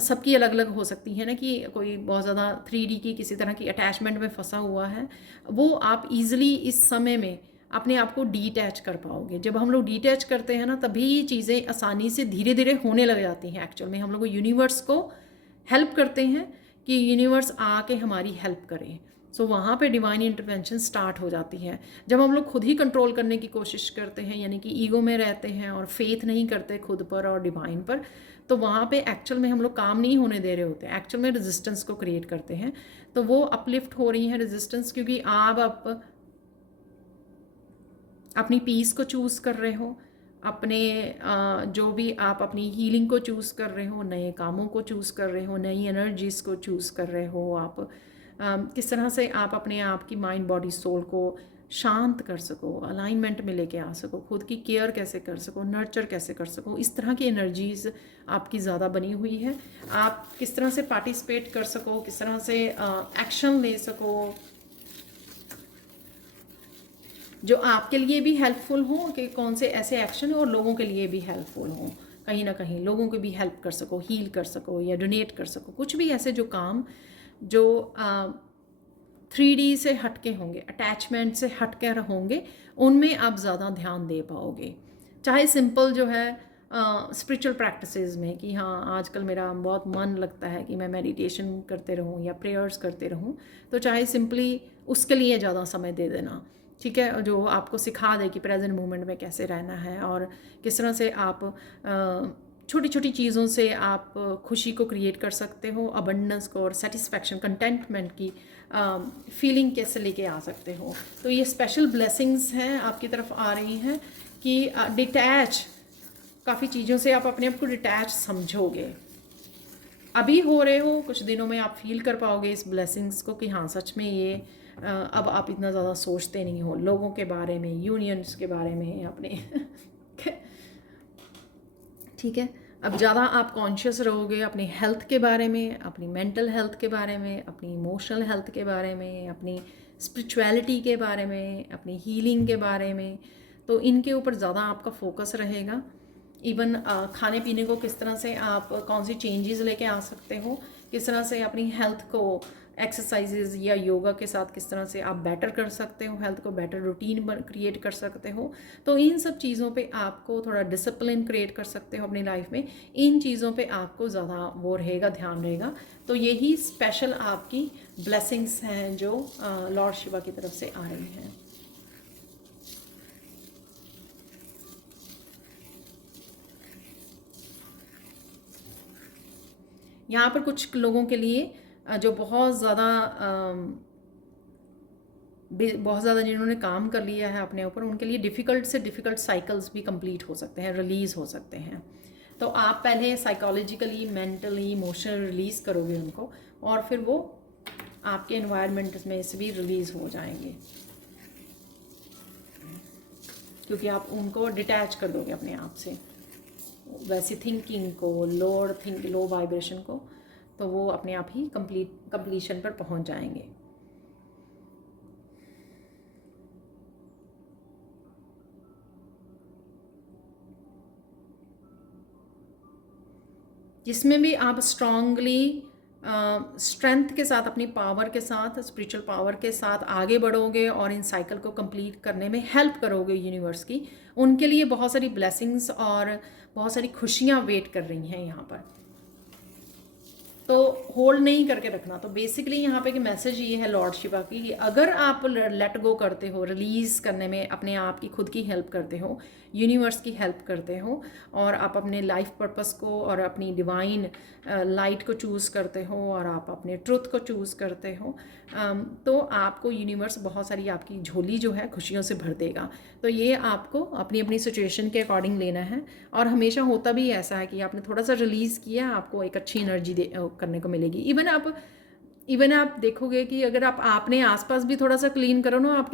सबकी अलग अलग हो सकती है ना कि कोई बहुत ज़्यादा 3D की किसी तरह की अटैचमेंट में फंसा हुआ है, वो आप इजीली इस समय में अपने आप को डिटैच कर पाओगे। जब हम लोग डिटैच करते हैं ना, तभी चीज़ें आसानी से धीरे धीरे होने लग जाती हैं। एक्चुअल में हम लोग यूनिवर्स को हेल्प करते हैं कि यूनिवर्स आके हमारी हेल्प करे। सो वहाँ पे डिवाइन इंटरवेंशन स्टार्ट हो जाती है। जब हम लोग खुद ही कंट्रोल करने की कोशिश करते हैं, यानी कि ईगो में रहते हैं और फेथ नहीं करते खुद पर और डिवाइन पर, तो वहाँ पे एक्चुअल में हम लोग काम नहीं होने दे रहे होते, एक्चुअल में रेजिस्टेंस को क्रिएट करते हैं। तो वो अपलिफ्ट हो रही है रेजिस्टेंस, क्योंकि आप अपनी पीस को चूज़ कर रहे हो, अपने जो भी आप अपनी हीलिंग को चूज़ कर रहे हो, नए कामों को चूज़ कर रहे हो, नई एनर्जीज़ को चूज़ कर रहे हो। आप किस तरह से आप अपने आप की माइंड, बॉडी, सोल को शांत कर सको, अलाइनमेंट में लेके आ सको, खुद की केयर कैसे कर सको, नर्चर कैसे कर सको, इस तरह की एनर्जीज़ आपकी ज़्यादा बनी हुई है। आप किस तरह से पार्टिसिपेट कर सको, किस तरह से एक्शन ले सको जो आपके लिए भी हेल्पफुल हो, कि कौन से ऐसे एक्शन हो और लोगों के लिए भी हेल्पफुल हो। कहीं ना कहीं लोगों को भी हेल्प कर सको, हील कर सको या डोनेट कर सको, कुछ भी ऐसे जो काम जो 3D से हटके होंगे, अटैचमेंट से हटकर होंगे, उनमें आप ज़्यादा ध्यान दे पाओगे। चाहे सिंपल जो है स्पिरिचुअल प्रैक्टिसेस में कि हाँ आजकल मेरा बहुत मन लगता है कि मैं मेडिटेशन करते रहूँ या प्रेयर्स करते रहूँ, तो चाहे सिंपली उसके लिए ज़्यादा समय दे देना, ठीक है, जो आपको सिखा दे कि प्रेजेंट मोमेंट में कैसे रहना है और किस तरह से आप छोटी छोटी चीज़ों से आप खुशी को क्रिएट कर सकते हो, अबंडेंस को और सेटिस्फैक्शन, कंटेंटमेंट की फीलिंग कैसे लेके आ सकते हो। तो ये स्पेशल ब्लेसिंग्स हैं आपकी तरफ आ रही हैं कि डिटैच, काफ़ी चीज़ों से आप अपने आप को डिटैच समझोगे। अभी हो रहे हो, कुछ दिनों में आप फील कर पाओगे इस ब्लेसिंग्स को कि हाँ सच में ये अब आप इतना ज़्यादा सोचते नहीं हो लोगों के बारे में, यूनियंस के बारे में अपने ठीक है, अब ज़्यादा आप कॉन्शियस रहोगे अपनी हेल्थ के बारे में, अपनी मेंटल हेल्थ के बारे में, अपनी इमोशनल हेल्थ के बारे में, अपनी स्पिरिचुअलिटी के बारे में, अपनी हीलिंग के बारे में। तो इनके ऊपर ज़्यादा आपका फोकस रहेगा। इवन खाने पीने को किस तरह से आप कौन सी चेंजेस लेके आ सकते हो, किस तरह से अपनी हेल्थ को एक्सरसाइजेज या योगा के साथ किस तरह से आप बेटर कर सकते हो, हेल्थ को बेटर रूटीन क्रिएट कर सकते हो। तो इन सब चीज़ों पे आपको थोड़ा डिसिप्लिन क्रिएट कर सकते हो अपनी लाइफ में। इन चीज़ों पे आपको ज़्यादा वो रहेगा, ध्यान रहेगा। तो यही स्पेशल आपकी ब्लेसिंग्स हैं जो लॉर्ड शिवा की तरफ से आ रही हैं। यहाँ पर कुछ लोगों के लिए जो बहुत ज़्यादा जिन्होंने काम कर लिया है अपने ऊपर, उनके लिए डिफ़िकल्ट से डिफ़िकल्ट साइकिल्स भी कंप्लीट हो सकते हैं, रिलीज़ हो सकते हैं। तो आप पहले साइकोलॉजिकली, मेंटली, इमोशनल रिलीज़ करोगे उनको, और फिर वो आपके एनवायरनमेंट में से भी रिलीज़ हो जाएंगे, क्योंकि आप उनको डिटैच कर दोगे अपने आप से, वैसी थिंकिंग को, लो वाइब्रेशन को, तो वो अपने आप ही कंप्लीशन पर पहुंच जाएंगे। जिसमें भी आप स्ट्रांगली स्ट्रेंथ के साथ, अपनी पावर के साथ, स्पिरिचुअल पावर के साथ आगे बढ़ोगे और इन साइकिल को कंप्लीट करने में हेल्प करोगे यूनिवर्स की, उनके लिए बहुत सारी ब्लेसिंग्स और बहुत सारी खुशियाँ वेट कर रही हैं यहाँ पर। तो होल्ड नहीं करके रखना। तो बेसिकली यहाँ पे कि मैसेज ये है लॉर्ड शिवा की कि अगर आप लेट गो करते हो, रिलीज़ करने में अपने आप की खुद की हेल्प करते हो, यूनिवर्स की हेल्प करते हो, और आप अपने लाइफ पर्पस को और अपनी डिवाइन लाइट को चूज़ करते हो, और आप अपने ट्रुथ को चूज़ करते हो, तो आपको यूनिवर्स बहुत सारी आपकी झोली जो है खुशियों से भर देगा। तो ये आपको अपनी अपनी सिचुएशन के अकॉर्डिंग लेना है, और हमेशा होता भी ऐसा है कि आपने थोड़ा सा रिलीज़ किया, आपको एक अच्छी एनर्जी करने को मिलेगी। इवन आप देखोगे कि अगर आपने आसपास भी थोड़ा सा क्लीन करो ना, आप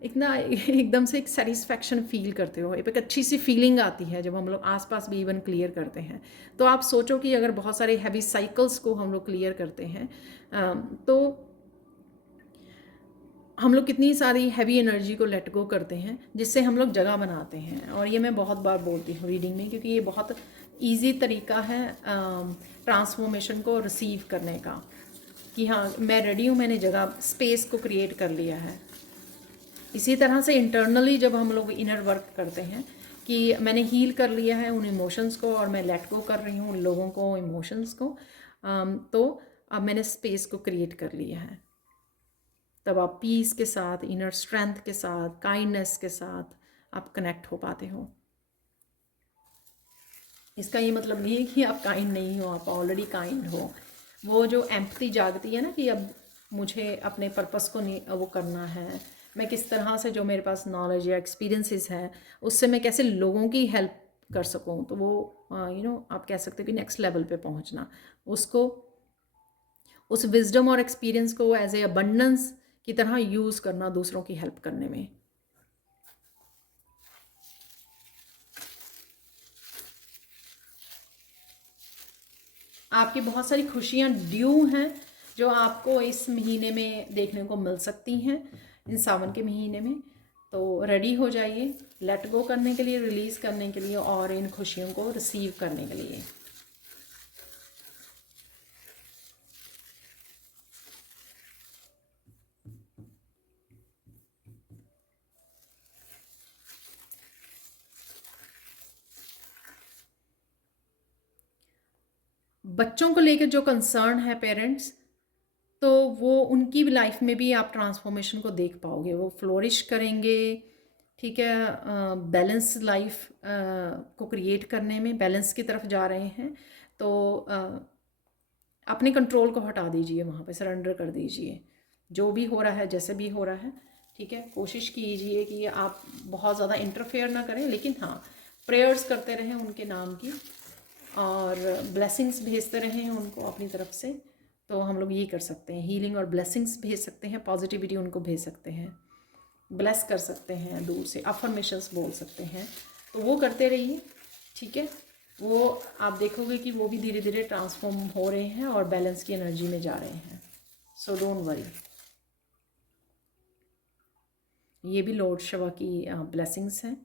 इतना एकदम से एक सेटिस्फैक्शन फील करते हो, एक अच्छी सी फीलिंग आती है जब हम लोग आसपास भी इवन क्लियर करते हैं। तो आप सोचो कि अगर बहुत सारे हैवी साइकिल्स को हम लोग क्लियर करते हैं, तो हम लोग कितनी सारी हैवी एनर्जी को लेट गो करते हैं, जिससे हम लोग जगह बनाते हैं। और ये मैं बहुत बार बोलती हूँ रीडिंग में, क्योंकि ये बहुत ईजी तरीका है ट्रांसफॉर्मेशन को रिसीव करने का, कि हाँ मैं रेडी हूँ, मैंने जगह, स्पेस को क्रिएट कर लिया है। इसी तरह से इंटरनली जब हम लोग इनर वर्क करते हैं कि मैंने हील कर लिया है उन इमोशंस को, और मैं लेट गो कर रही हूँ उन लोगों को, इमोशंस को, तो अब मैंने स्पेस को क्रिएट कर लिया है। तब आप पीस के साथ, इनर स्ट्रेंथ के साथ, काइंडनेस के साथ आप कनेक्ट हो पाते हो। इसका ये मतलब नहीं है कि आप काइंड नहीं हो, आप ऑलरेडी काइंड हो। वो जो एम्पैथी जागती है ना कि अब मुझे अपने पर्पस को नहीं वो करना है, मैं किस तरह से जो मेरे पास नॉलेज या एक्सपीरियंसेस है उससे मैं कैसे लोगों की हेल्प कर सकूं, तो वो आप कह सकते हो कि नेक्स्ट लेवल पे पहुंचना, उसको, उस विजडम और एक्सपीरियंस को एज ए अबंडेंस की तरह यूज़ करना दूसरों की हेल्प करने में। आपकी बहुत सारी खुशियाँ ड्यू हैं जो आपको इस महीने में देखने को मिल सकती हैं, इन सावन के महीने में। तो रेडी हो जाइए लेट गो करने के लिए, रिलीज़ करने के लिए और इन खुशियों को रिसीव करने के लिए। बच्चों को लेकर जो कंसर्न है पेरेंट्स, तो वो उनकी लाइफ में भी आप ट्रांसफॉर्मेशन को देख पाओगे, वो फ्लोरिश करेंगे। ठीक है, बैलेंस लाइफ को क्रिएट करने में बैलेंस की तरफ जा रहे हैं। तो अपने कंट्रोल को हटा दीजिए, वहाँ पे सरेंडर कर दीजिए। जो भी हो रहा है, जैसे भी हो रहा है, ठीक है, कोशिश कीजिए कि आप बहुत ज़्यादा इंटरफेयर ना करें, लेकिन हाँ प्रेयर्स करते रहें उनके नाम की और ब्लेसिंग्स भेजते रहें उनको अपनी तरफ से। तो हम लोग ये कर सकते हैं, हीलिंग और ब्लेसिंग्स भेज सकते हैं, पॉजिटिविटी उनको भेज सकते हैं, ब्लेस कर सकते हैं, दूर से अफर्मेशंस बोल सकते हैं। तो वो करते रहिए, ठीक है। वो आप देखोगे कि वो भी धीरे धीरे ट्रांसफॉर्म हो रहे हैं और बैलेंस की एनर्जी में जा रहे हैं। सो डोंट वरी, ये भी लॉर्ड शिवा की ब्लेसिंग्स हैं।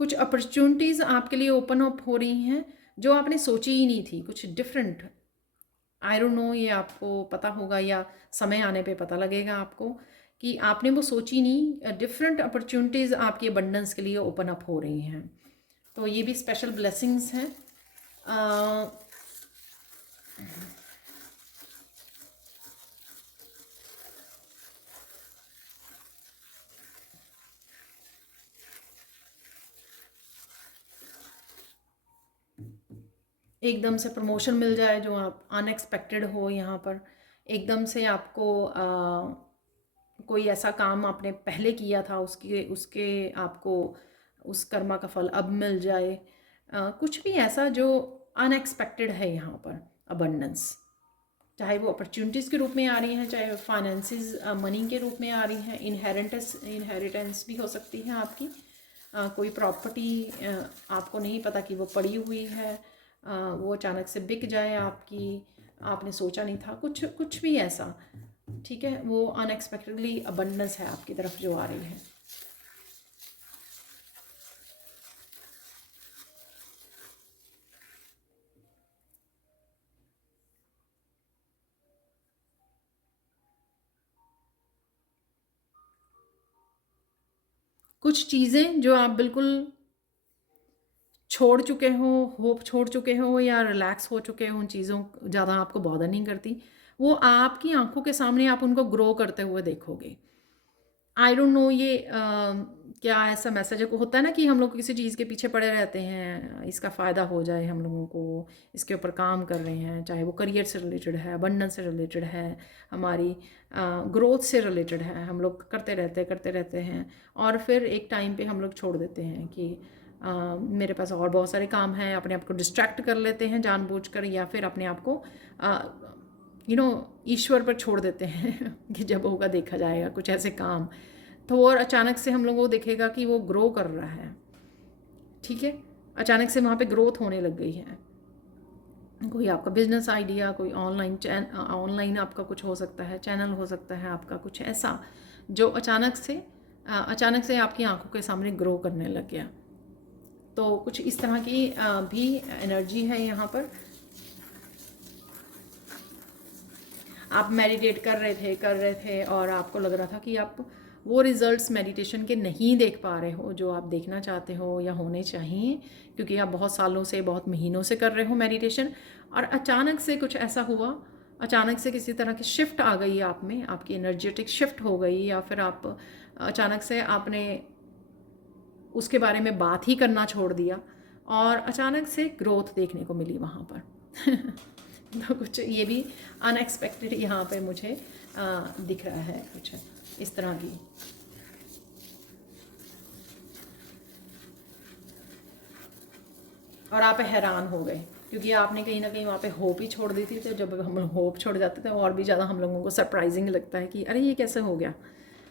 कुछ अपॉर्चुनिटीज़ आपके लिए ओपन अप हो रही हैं जो आपने सोची ही नहीं थी, कुछ डिफरेंट। आई डोंट नो, ये आपको पता होगा या समय आने पे पता लगेगा आपको कि आपने वो सोची नहीं। डिफरेंट अपॉर्चुनिटीज़ आपकी अबंडेंस के लिए ओपन अप हो रही हैं। तो ये भी स्पेशल ब्लेसिंग्स हैं। एकदम से प्रमोशन मिल जाए जो आप अनएक्सपेक्टेड हो, यहाँ पर एकदम से आपको कोई ऐसा काम आपने पहले किया था उसके उसके आपको उस कर्मा का फल अब मिल जाए। कुछ भी ऐसा जो अनएक्सपेक्टेड है यहाँ पर अबंडेंस, चाहे वो अपॉर्चुनिटीज़ के रूप में आ रही हैं, चाहे फाइनेंसिस मनी के रूप में आ रही हैं, इनहेरिटेंस भी हो सकती है आपकी। कोई प्रॉपर्टी आपको नहीं पता कि वो पड़ी हुई है, वो अचानक से बिक जाए आपकी, आपने सोचा नहीं था, कुछ कुछ भी ऐसा, ठीक है, वो अनएक्सपेक्टेडली अबंडेंस है आपकी तरफ जो आ रही है। कुछ चीज़ें जो आप बिल्कुल छोड़ चुके हो, होप छोड़ चुके हो या रिलैक्स हो चुके हो, उन चीज़ों ज़्यादा आपको बॉदर नहीं करती, वो आपकी आंखों के सामने आप उनको ग्रो करते हुए देखोगे। आई डोंट नो ये क्या ऐसा मैसेज होता है ना कि हम लोग किसी चीज़ के पीछे पड़े रहते हैं, इसका फ़ायदा हो जाए हम लोगों को, इसके ऊपर काम कर रहे हैं, चाहे वो करियर से रिलेटेड है, अबंडेंस से रिलेटेड है, हमारी ग्रोथ से रिलेटेड है, हम लोग करते रहते हैं और फिर एक टाइम पे हम लोग छोड़ देते हैं कि मेरे पास और बहुत सारे काम हैं, अपने आप को डिस्ट्रैक्ट कर लेते हैं जानबूझकर, या फिर अपने आप को ईश्वर पर छोड़ देते हैं कि जब होगा देखा जाएगा, कुछ ऐसे काम। तो और अचानक से हम लोगों को दिखेगा कि वो ग्रो कर रहा है, ठीक है, अचानक से वहाँ पे ग्रोथ होने लग गई है। कोई आपका बिजनेस आइडिया, कोई ऑनलाइन आपका कुछ हो सकता है, चैनल हो सकता है आपका, कुछ ऐसा जो अचानक से आपकी आंखों के सामने ग्रो करने लग गया। तो कुछ इस तरह की भी एनर्जी है यहाँ पर। आप मेडिटेट कर रहे थे और आपको लग रहा था कि आप वो रिज़ल्ट्स मेडिटेशन के नहीं देख पा रहे हो जो आप देखना चाहते हो या होने चाहिए, क्योंकि आप बहुत सालों से, बहुत महीनों से कर रहे हो मेडिटेशन, और अचानक से कुछ ऐसा हुआ, अचानक से किसी तरह की शिफ्ट आ गई आप में, आपकी एनर्जेटिक शिफ्ट हो गई, या फिर आप अचानक से आपने उसके बारे में बात ही करना छोड़ दिया और अचानक से ग्रोथ देखने को मिली वहाँ पर। तो कुछ ये भी अनएक्सपेक्टेड यहाँ पे मुझे दिख रहा है, कुछ इस तरह की। और आप हैरान हो गए क्योंकि आपने कहीं ना कहीं वहाँ पे होप ही छोड़ दी थी। तो जब हम होप छोड़ जाते थे और भी ज़्यादा हम लोगों को सरप्राइजिंग लगता है कि अरे ये कैसे हो गया,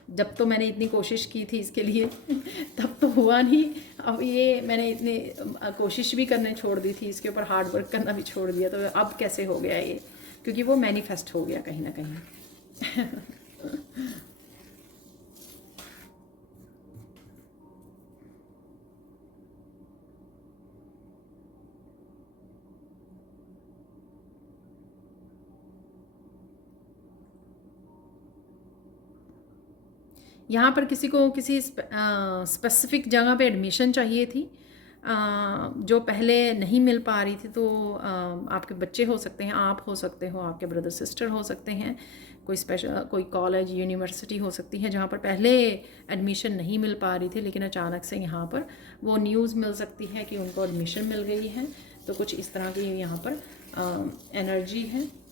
जब तो मैंने इतनी कोशिश की थी इसके लिए तब तो हुआ नहीं। अब ये मैंने इतनी कोशिश भी करने छोड़ दी थी, इसके ऊपर हार्ड वर्क करना भी छोड़ दिया, तो अब कैसे हो गया ये? क्योंकि वो मैनिफेस्ट हो गया कहीं ना कहीं। यहाँ पर किसी को किसी स्पेसिफिक जगह पे एडमिशन चाहिए थी, जो पहले नहीं मिल पा रही थी, तो आपके बच्चे हो सकते हैं, आप हो सकते हो, आपके ब्रदर सिस्टर हो सकते हैं, कोई स्पेशल कोई कॉलेज यूनिवर्सिटी हो सकती है जहाँ पर पहले एडमिशन नहीं मिल पा रही थी, लेकिन अचानक से यहाँ पर वो न्यूज़ मिल सकती है कि उनको एडमिशन मिल गई है। तो कुछ इस तरह की यहाँ पर एनर्जी है।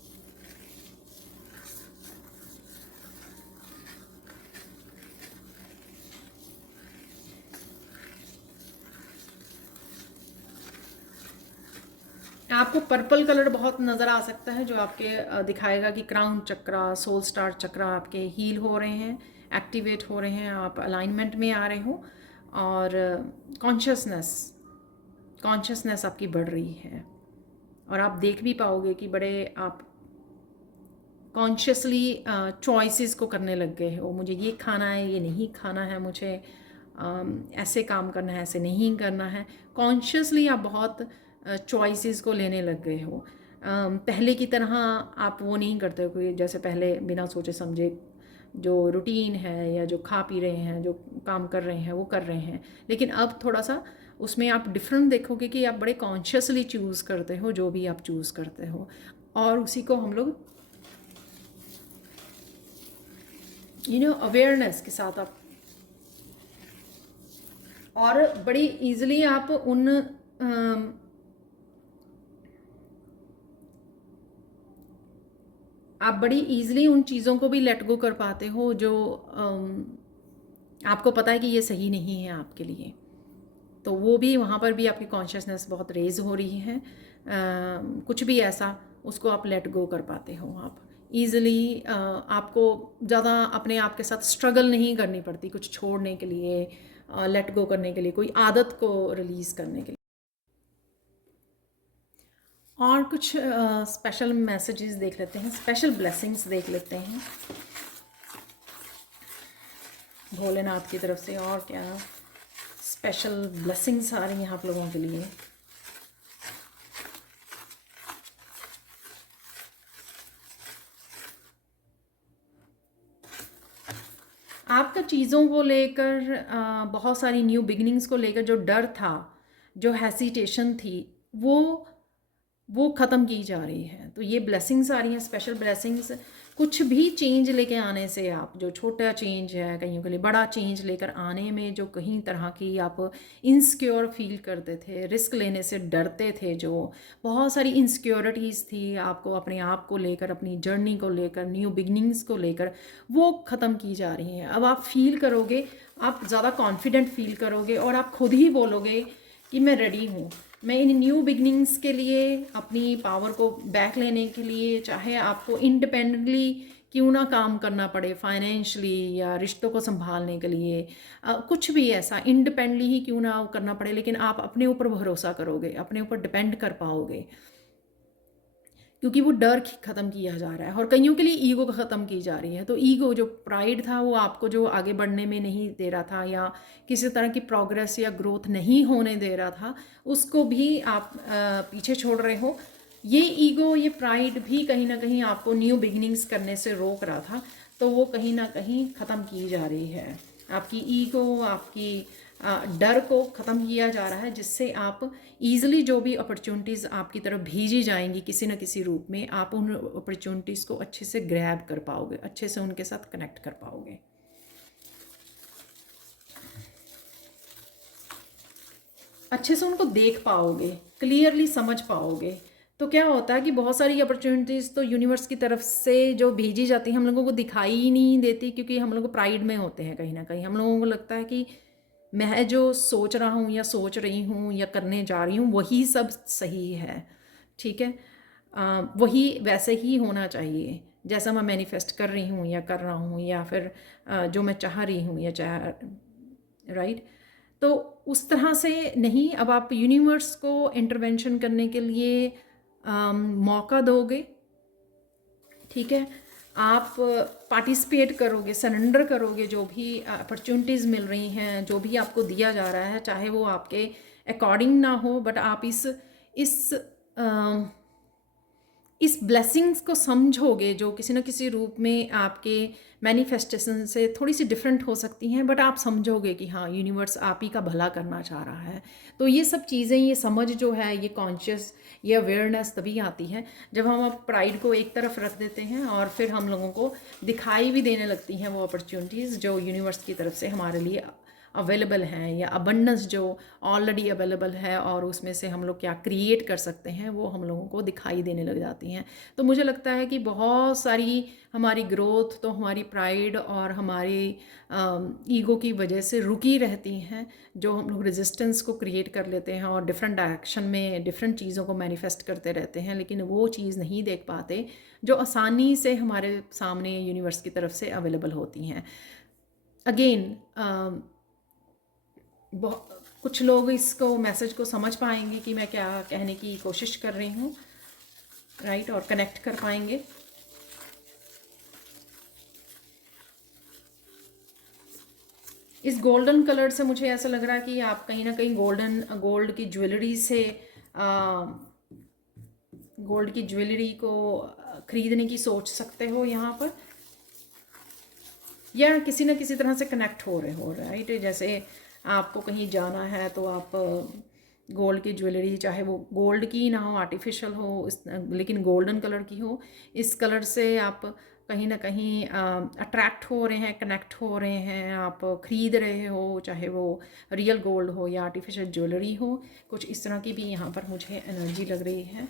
आपको पर्पल कलर बहुत नज़र आ सकता है, जो आपके दिखाएगा कि क्राउन चक्रा, सोल स्टार चक्रा आपके हील हो रहे हैं, एक्टिवेट हो रहे हैं, आप अलाइनमेंट में आ रहे हो, और कॉन्शियसनेस आपकी बढ़ रही है। और आप देख भी पाओगे कि बड़े आप कॉन्शियसली चॉइसेस को करने लग गए हो, मुझे ये खाना है, ये नहीं खाना है, मुझे ऐसे काम करना है, ऐसे नहीं करना है। कॉन्शियसली आप बहुत चॉइसेस को लेने लग गए हो। पहले की तरह आप वो नहीं करते हो कि जैसे पहले बिना सोचे समझे जो रूटीन है या जो खा पी रहे हैं, जो काम कर रहे हैं वो कर रहे हैं, लेकिन अब थोड़ा सा उसमें आप डिफरेंट देखोगे कि आप बड़े कॉन्शियसली चूज़ करते हो जो भी आप चूज़ करते हो, और उसी को हम लोग अवेयरनेस के साथ आप, और बड़ी इजीली आप बड़ी इजीली उन चीज़ों को भी लेट गो कर पाते हो जो आपको पता है कि ये सही नहीं है आपके लिए। तो वो भी वहाँ पर भी आपकी कॉन्शियसनेस बहुत रेज हो रही है। कुछ भी ऐसा उसको आप लेट गो कर पाते हो, आप ईज़िली। आपको ज़्यादा अपने आप के साथ स्ट्रगल नहीं करनी पड़ती कुछ छोड़ने के लिए, लेट गो करने के लिए, कोई आदत को रिलीज़ करने के लिए। और कुछ स्पेशल मैसेजेस देख लेते हैं, स्पेशल ब्लेसिंग्स देख लेते हैं भोलेनाथ की तरफ से, और क्या स्पेशल ब्लेसिंग्स आ रही हैं आप लोगों के लिए। आपका चीज़ों को लेकर बहुत सारी न्यू बिगनिंग्स को लेकर जो डर था, जो हेसिटेशन थी, वो ख़त्म की जा रही है। तो ये ब्लेसिंग्स आ रही हैं, स्पेशल ब्लेसिंग्स। कुछ भी चेंज लेके आने से, आप जो छोटा चेंज है कईयों के लिए, बड़ा चेंज लेकर आने में जो कहीं तरह की आप इनसिक्योर फील करते थे, रिस्क लेने से डरते थे, जो बहुत सारी इनसिक्योरिटीज़ थी आपको अपने आप को लेकर, अपनी जर्नी को लेकर, न्यू बिगनिंग्स को लेकर, वो ख़त्म की जा रही हैं। अब आप फील करोगे, आप ज़्यादा कॉन्फिडेंट फील करोगे, और आप खुद ही बोलोगे कि मैं रेडी हूँ, मैं इन न्यू बिगनिंग्स के लिए, अपनी पावर को बैक लेने के लिए, चाहे आपको इंडिपेंडेंटली क्यों ना काम करना पड़े, फाइनेंशियली या रिश्तों को संभालने के लिए, कुछ भी ऐसा इंडिपेंडेंटली ही क्यों ना करना पड़े, लेकिन आप अपने ऊपर भरोसा करोगे, अपने ऊपर डिपेंड कर पाओगे, क्योंकि वो डर ख़त्म किया जा रहा है। और कईयों के लिए ईगो ख़त्म की जा रही है। तो ईगो, जो प्राइड था, वो आपको जो आगे बढ़ने में नहीं दे रहा था, या किसी तरह की प्रोग्रेस या ग्रोथ नहीं होने दे रहा था, उसको भी आप पीछे छोड़ रहे हो। ये ईगो, ये प्राइड भी कहीं ना कहीं आपको न्यू बिगिनिंग्स करने से रोक रहा था, तो वो कहीं ना कहीं ख़त्म की जा रही है। आपकी ईगो, आपकी डर को ख़त्म किया जा रहा है, जिससे आप ईज़िली जो भी अपॉर्चुनिटीज़ आपकी तरफ भेजी जाएंगी किसी न किसी रूप में, आप उन अपॉर्चुनिटीज़ को अच्छे से ग्रैब कर पाओगे, अच्छे से उनके साथ कनेक्ट कर पाओगे। अच्छे से उनको देख पाओगे, क्लियरली समझ पाओगे। तो क्या होता है कि बहुत सारी अपॉर्चुनिटीज़ तो यूनिवर्स की तरफ से जो भेजी जाती हैं हम लोगों को दिखाई ही नहीं देती, क्योंकि हम लोग प्राइड में होते हैं। कहीं ना कहीं हम लोगों को लगता है कि मैं जो सोच रहा हूँ या सोच रही हूँ या करने जा रही हूँ वही सब सही है, ठीक है, वही वैसे ही होना चाहिए, जैसा मैं मैनिफेस्ट कर रही हूँ या कर रहा हूँ, या फिर जो मैं चाह रही हूँ या चाह, राइट। तो उस तरह से नहीं, अब आप यूनिवर्स को इंटरवेंशन करने के लिए मौका दोगे, ठीक है। आप पार्टिसिपेट करोगे, सरेंडर करोगे, जो भी अपॉर्चुनिटीज़ मिल रही हैं, जो भी आपको दिया जा रहा है, चाहे वो आपके अकॉर्डिंग ना हो, बट आप इस इस ब्लेसिंग्स को समझोगे, जो किसी न किसी रूप में आपके मैनिफेस्टेशन से थोड़ी सी डिफरेंट हो सकती हैं, बट आप समझोगे कि हाँ, यूनिवर्स आप ही का भला करना चाह रहा है। तो ये सब चीज़ें, ये समझ जो है, ये कॉन्शियस, ये अवेयरनेस तभी आती है जब हम अब प्राइड को एक तरफ रख देते हैं और फिर हम लोगों को दिखाई भी देने लगती हैं वो अपॉर्चुनिटीज़ जो यूनिवर्स की तरफ से हमारे लिए अवेलेबल हैं, या अबंडेंस जो ऑलरेडी अवेलेबल है और उसमें से हम लोग क्या क्रिएट कर सकते हैं, वो हम लोगों को दिखाई देने लग जाती हैं। तो मुझे लगता है कि बहुत सारी हमारी ग्रोथ तो हमारी प्राइड और हमारी ईगो की वजह से रुकी रहती हैं, जो हम लोग रेजिस्टेंस को क्रिएट कर लेते हैं और डिफरेंट डायरेक्शन में डिफरेंट चीज़ों को मैनिफेस्ट करते रहते हैं, लेकिन वो चीज़ नहीं देख पाते जो आसानी से हमारे सामने यूनिवर्स की तरफ से अवेलेबल होती हैं। अगेन कुछ लोग इसको मैसेज को समझ पाएंगे कि मैं क्या कहने की कोशिश कर रही हूँ, राइट, और कनेक्ट कर पाएंगे। इस गोल्डन कलर से मुझे ऐसा लग रहा है कि आप कहीं ना कहीं गोल्ड की ज्वेलरी से गोल्ड की ज्वेलरी को खरीदने की सोच सकते हो यहाँ पर, या किसी न किसी तरह से कनेक्ट हो रहे हो, राइट। जैसे आपको कहीं जाना है तो आप गोल्ड की ज्वेलरी, चाहे वो गोल्ड की ना हो, आर्टिफिशियल हो, लेकिन गोल्डन कलर की हो, इस कलर से आप कहीं ना कहीं अट्रैक्ट हो रहे हैं, कनेक्ट हो रहे हैं, आप ख़रीद रहे हो, चाहे वो रियल गोल्ड हो या आर्टिफिशियल ज्वेलरी हो। कुछ इस तरह की भी यहाँ पर मुझे एनर्जी लग रही है।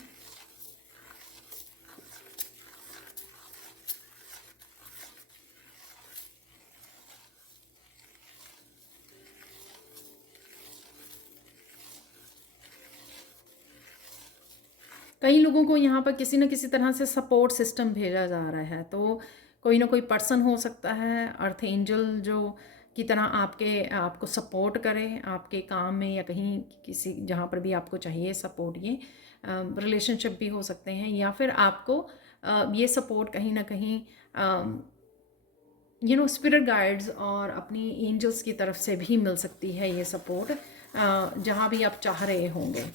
कई लोगों को यहाँ पर किसी न किसी तरह से सपोर्ट सिस्टम भेजा जा रहा है, तो कोई ना कोई पर्सन हो सकता है, अर्थ एंजल जो की तरह आपको सपोर्ट करे आपके काम में, या कहीं किसी जहाँ पर भी आपको चाहिए सपोर्ट। ये रिलेशनशिप भी हो सकते हैं, या फिर आपको ये सपोर्ट कहीं ना कहीं स्पिरिट गाइड्स और अपनी एंजल्स की तरफ से भी मिल सकती है ये सपोर्ट, जहाँ भी आप चाह रहे होंगे।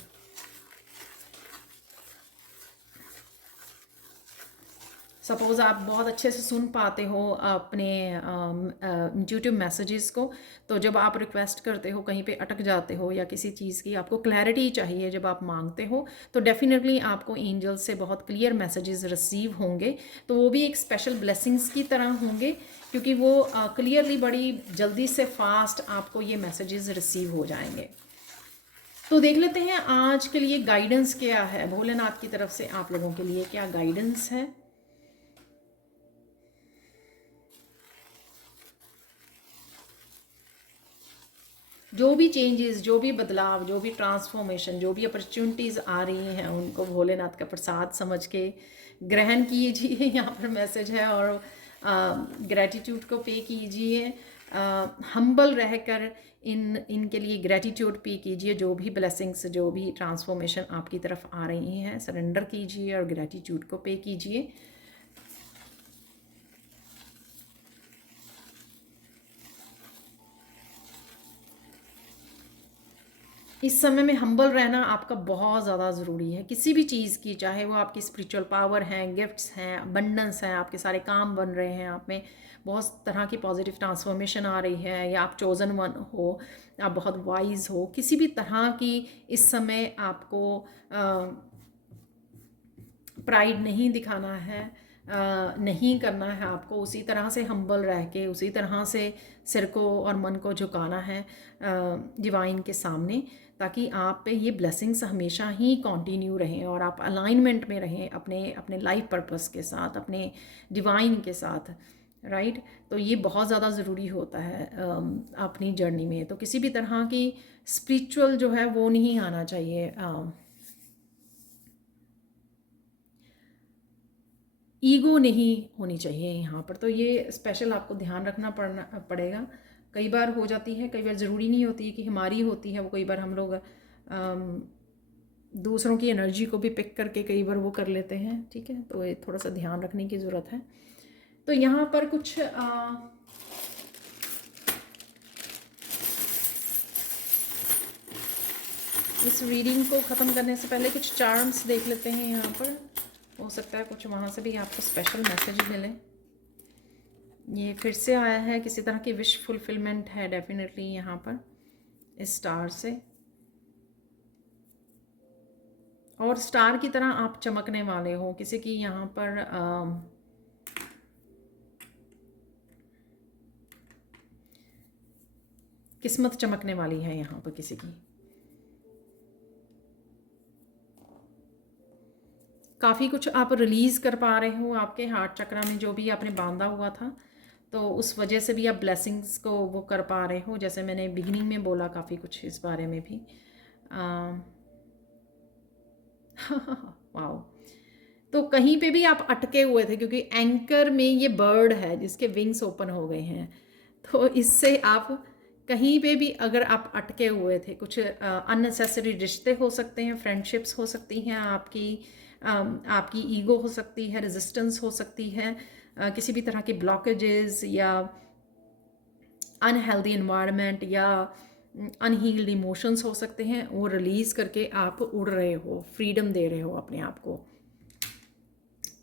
सपोज़ आप बहुत अच्छे से सुन पाते हो अपने इंट्यूटिव मैसेजेस को, तो जब आप रिक्वेस्ट करते हो, कहीं पे अटक जाते हो, या किसी चीज़ की आपको क्लैरिटी चाहिए जब आप मांगते हो, तो डेफिनेटली आपको एंजल से बहुत क्लियर मैसेजेस रिसीव होंगे। तो वो भी एक स्पेशल ब्लेसिंग्स की तरह होंगे, क्योंकि वो क्लियरली बड़ी जल्दी से फास्ट आपको ये मैसेजेस रिसीव हो जाएंगे। तो देख लेते हैं आज के लिए गाइडेंस क्या है, भोलेनाथ की तरफ से आप लोगों के लिए क्या गाइडेंस है। जो भी चेंजेस, जो भी बदलाव, जो भी ट्रांसफॉर्मेशन, जो भी अपॉर्चुनिटीज़ आ रही हैं, उनको भोलेनाथ का प्रसाद समझ के ग्रहण कीजिए। यहाँ पर मैसेज है, और ग्रैटिट्यूड को पे कीजिए, हम्बल रहकर इनके लिए ग्रैटिट्यूड पे कीजिए। जो भी ब्लेसिंग्स, जो भी ट्रांसफॉर्मेशन आपकी तरफ आ रही हैं, सरेंडर कीजिए और ग्रैटिट्यूड को पे कीजिए। इस समय में हम्बल रहना आपका बहुत ज़्यादा ज़रूरी है, किसी भी चीज़ की, चाहे वो आपकी स्पिरिचुअल पावर हैं, गिफ्ट्स हैं, अबंडेंस हैं, आपके सारे काम बन रहे हैं, आप में बहुत तरह की पॉजिटिव ट्रांसफॉर्मेशन आ रही है, या आप चोजन वन हो, आप बहुत वाइज हो, किसी भी तरह की इस समय आपको प्राइड नहीं दिखाना है, नहीं करना है आपको। उसी तरह से हम्बल रह के, उसी तरह से सिर को और मन को झुकाना है डिवाइन के सामने, ताकि आप पे ये ब्लेसिंग्स हमेशा ही कंटिन्यू रहें और आप अलाइनमेंट में रहें अपने अपने लाइफ पर्पस के साथ, अपने डिवाइन के साथ, राइट। तो ये बहुत ज़्यादा ज़रूरी होता है अपनी जर्नी में। तो किसी भी तरह की स्पिरिचुअल जो है वो नहीं आना चाहिए। ईगो नहीं होनी चाहिए यहाँ पर, तो ये स्पेशल आपको ध्यान रखना पड़ेगा। कई बार हो जाती है, कई बार ज़रूरी नहीं होती है कि हमारी होती है वो, कई बार हम लोग दूसरों की एनर्जी को भी पिक करके कई बार वो कर लेते हैं, ठीक है। तो ये थोड़ा सा ध्यान रखने की ज़रूरत है। तो यहाँ पर कुछ इस रीडिंग को ख़त्म करने से पहले कुछ चार्म्स देख लेते हैं यहाँ पर। हो सकता है कुछ वहाँ से भी आपको स्पेशल मैसेज मिले। ये फिर से आया है, किसी तरह की विश फुलफिलमेंट है डेफिनेटली यहाँ पर इस स्टार से। और स्टार की तरह आप चमकने वाले हो, किसी की यहाँ पर किस्मत चमकने वाली है यहाँ पर किसी की। काफ़ी कुछ आप रिलीज़ कर पा रहे हो, आपके हार्ट चक्र में जो भी आपने बांधा हुआ था, तो उस वजह से भी आप ब्लेसिंग्स को वो कर पा रहे हो। जैसे मैंने बिगिनिंग में बोला काफ़ी कुछ इस बारे में भी। वाओ। तो कहीं पे भी आप अटके हुए थे, क्योंकि एंकर में ये बर्ड है जिसके विंग्स ओपन हो गए हैं, तो इससे आप कहीं पे भी अगर आप अटके हुए थे, कुछ अननेसेसरी रिश्ते हो सकते हैं, फ्रेंडशिप्स हो सकती हैं आपकी ईगो हो सकती है, रेजिस्टेंस हो सकती है, किसी भी तरह के ब्लॉकेजेस या अनहेल्दी एनवायरनमेंट या अनहील्ड इमोशंस हो सकते हैं, वो रिलीज़ करके आप उड़ रहे हो, फ्रीडम दे रहे हो अपने आप को।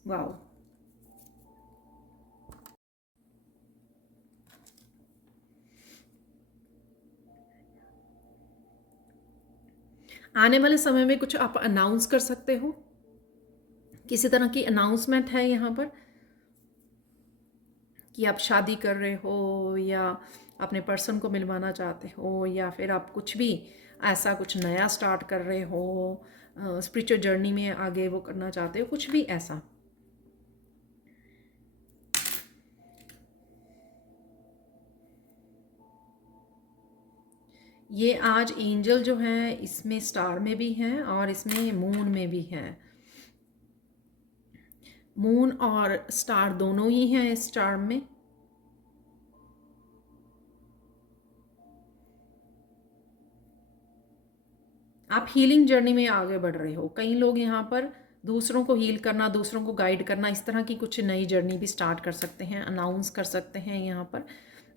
वाओ। आने वाले समय में कुछ आप अनाउंस कर सकते हो, किसी तरह की अनाउंसमेंट है यहाँ पर कि आप शादी कर रहे हो या अपने पर्सन को मिलवाना चाहते हो, या फिर आप कुछ भी ऐसा कुछ नया स्टार्ट कर रहे हो, स्पिरिचुअल जर्नी में आगे वो करना चाहते हो, कुछ भी ऐसा। ये आज एंजल जो है इसमें स्टार में भी हैं और इसमें मून में भी हैं। मून और स्टार दोनों ही हैं इस स्टार में। आप हीलिंग जर्नी में आगे बढ़ रहे हो। कई लोग यहाँ पर दूसरों को हील करना, दूसरों को गाइड करना, इस तरह की कुछ नई जर्नी भी स्टार्ट कर सकते हैं, अनाउंस कर सकते हैं यहाँ पर,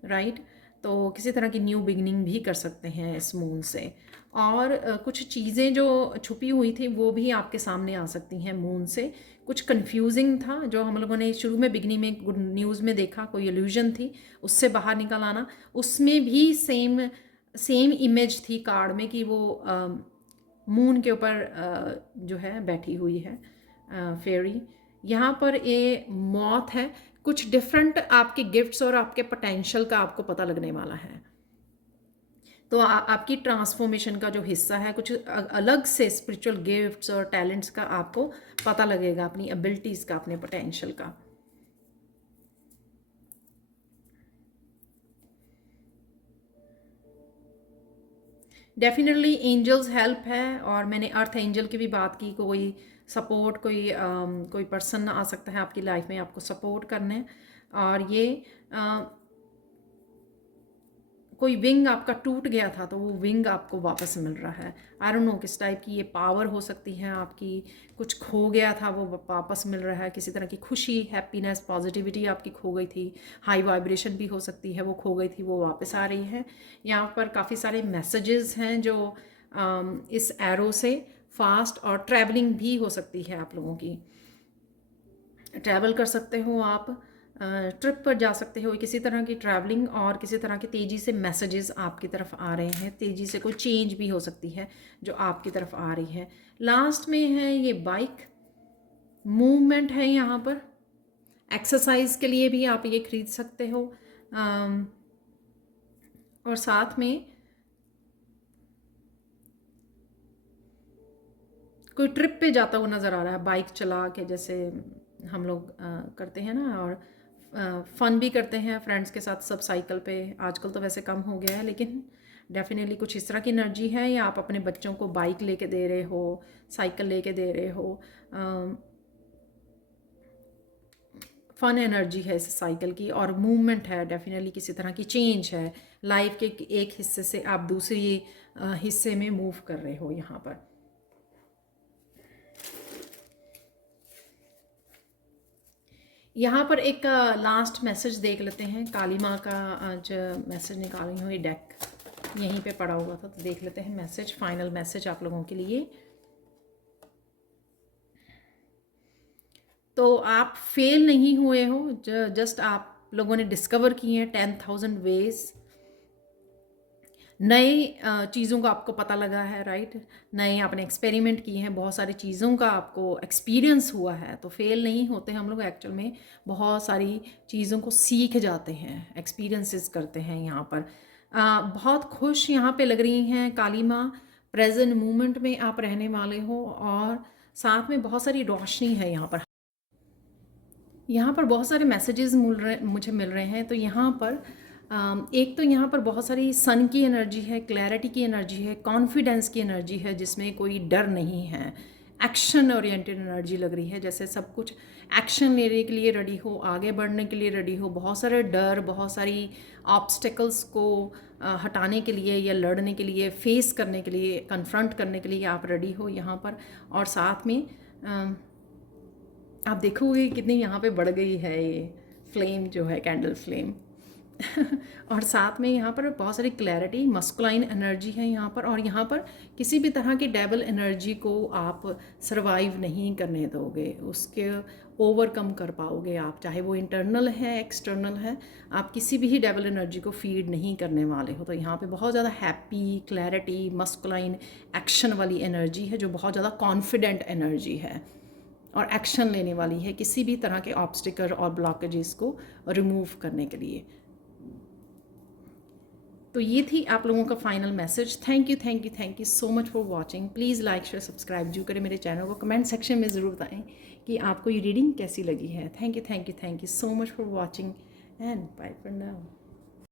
राइट। तो किसी तरह की न्यू बिगनिंग भी कर सकते हैं इस मून से। और कुछ चीज़ें जो छुपी हुई थी वो भी आपके सामने आ सकती हैं मून से। कुछ कंफ्यूजिंग था जो हम लोगों ने शुरू में बिगनिंग में गुड न्यूज़ में देखा, कोई इल्यूजन थी, उससे बाहर निकल आना। उसमें भी सेम इमेज थी कार्ड में कि वो मून के ऊपर जो है बैठी हुई है फेरी। यहाँ पर ये मौत है। कुछ डिफरेंट आपके गिफ्ट्स और आपके पोटेंशियल का आपको पता लगने वाला है। तो आपकी ट्रांसफॉर्मेशन का जो हिस्सा है, कुछ अलग से स्पिरिचुअल गिफ्ट्स और टैलेंट्स का आपको पता लगेगा, अपनी एबिलिटीज़ का, अपने पोटेंशियल का। डेफिनेटली एंजल्स हेल्प है। और मैंने अर्थ एंजल की भी बात की, कोई सपोर्ट, कोई पर्सन आ सकता है आपकी लाइफ में आपको सपोर्ट करने। और ये कोई विंग आपका टूट गया था तो वो विंग आपको वापस मिल रहा है। आई डोंट नो किस टाइप की ये पावर हो सकती है आपकी। कुछ खो गया था वो वापस मिल रहा है। किसी तरह की खुशी, हैप्पीनेस, पॉजिटिविटी आपकी खो गई थी, हाई वाइब्रेशन भी हो सकती है वो खो गई थी, वो वापस आ रही है। यहाँ पर काफ़ी सारे मैसेजेस हैं जो इस एरो से फास्ट, और ट्रैवलिंग भी हो सकती है आप लोगों की। ट्रैवल कर सकते हो आप, ट्रिप पर जा सकते हो, किसी तरह की ट्रैवलिंग, और किसी तरह के तेज़ी से मैसेजेस आपकी तरफ आ रहे हैं, तेज़ी से कोई चेंज भी हो सकती है जो आपकी तरफ आ रही है। लास्ट में है ये बाइक, मूवमेंट है यहाँ पर। एक्सरसाइज के लिए भी आप ये खरीद सकते हो। और साथ में कोई ट्रिप पे जाता हुआ नज़र आ रहा है, बाइक चला के, जैसे हम लोग करते हैं ना, और फ़न भी करते हैं फ्रेंड्स के साथ सब साइकिल पे। आजकल तो वैसे कम हो गया है, लेकिन डेफिनेटली कुछ इस तरह की एनर्जी है। या आप अपने बच्चों को बाइक लेके दे रहे हो, साइकिल लेके दे रहे हो, फन एनर्जी है इस साइकिल की, और मूवमेंट है डेफिनेटली, किसी तरह की चेंज है लाइफ के एक हिस्से से आप दूसरी हिस्से में मूव कर रहे हो यहाँ पर। यहाँ पर एक लास्ट मैसेज देख लेते हैं। काली माँ का आज मैसेज निकाल रही हूँ, ये डेक यहीं पे पड़ा हुआ था, तो देख लेते हैं मैसेज, फाइनल मैसेज आप लोगों के लिए। तो आप फेल नहीं हुए हो, जस्ट आप लोगों ने डिस्कवर किए हैं 10,000 वेज, नए चीज़ों का आपको पता लगा है, राइट। नए आपने एक्सपेरिमेंट किए हैं, बहुत सारी चीज़ों का आपको एक्सपीरियंस हुआ है। तो फेल नहीं होते हम लोग, एक्चुअल में बहुत सारी चीज़ों को सीख जाते हैं, एक्सपीरियंसेस करते हैं यहाँ पर। बहुत खुश यहाँ पे लग रही हैं काली माँ, प्रेजेंट मोमेंट में आप रहने वाले हो, और साथ में बहुत सारी रोशनी है यहाँ पर। यहाँ पर बहुत सारे मैसेजेस मुझे मिल रहे हैं। तो यहाँ पर एक तो यहाँ पर बहुत सारी सन की एनर्जी है, क्लैरिटी की एनर्जी है, कॉन्फिडेंस की एनर्जी है, जिसमें कोई डर नहीं है। एक्शन ओरिएंटेड एनर्जी लग रही है, जैसे सब कुछ एक्शन लेने के लिए रेडी हो, आगे बढ़ने के लिए रेडी हो। बहुत सारे डर, बहुत सारी ऑब्स्टेकल्स को हटाने के लिए या लड़ने के लिए, फेस करने के लिए, कन्फ्रंट करने के लिए आप रेडी हो यहाँ पर। और साथ में आप देखोगे कितनी यहाँ पे बढ़ गई है ये फ्लेम जो है, कैंडल फ्लेम। और साथ में यहाँ पर बहुत सारी क्लैरिटी, मस्कुलाइन एनर्जी है यहाँ पर। और यहाँ पर किसी भी तरह की डेविल एनर्जी को आप सरवाइव नहीं करने दोगे, उसके ओवरकम कर पाओगे आप, चाहे वो इंटरनल है एक्सटर्नल है, आप किसी भी डेविल एनर्जी को फीड नहीं करने वाले हो। तो यहाँ पे बहुत ज़्यादा हैप्पी, क्लैरिटी, मस्कुलाइन, एक्शन वाली एनर्जी है, जो बहुत ज़्यादा कॉन्फिडेंट एनर्जी है और एक्शन लेने वाली है किसी भी तरह के ऑब्स्टिकल और ब्लॉकेजेस को रिमूव करने के लिए। तो ये थी आप लोगों का final message. Thank you, thank you, thank you so much for watching. Please like, share, subscribe जो करें मेरे चैनल को। कमेंट सेक्शन में ज़रूर बताएं कि आपको ये रीडिंग कैसी लगी है। Thank you, thank you, thank you so much for watching and bye for now.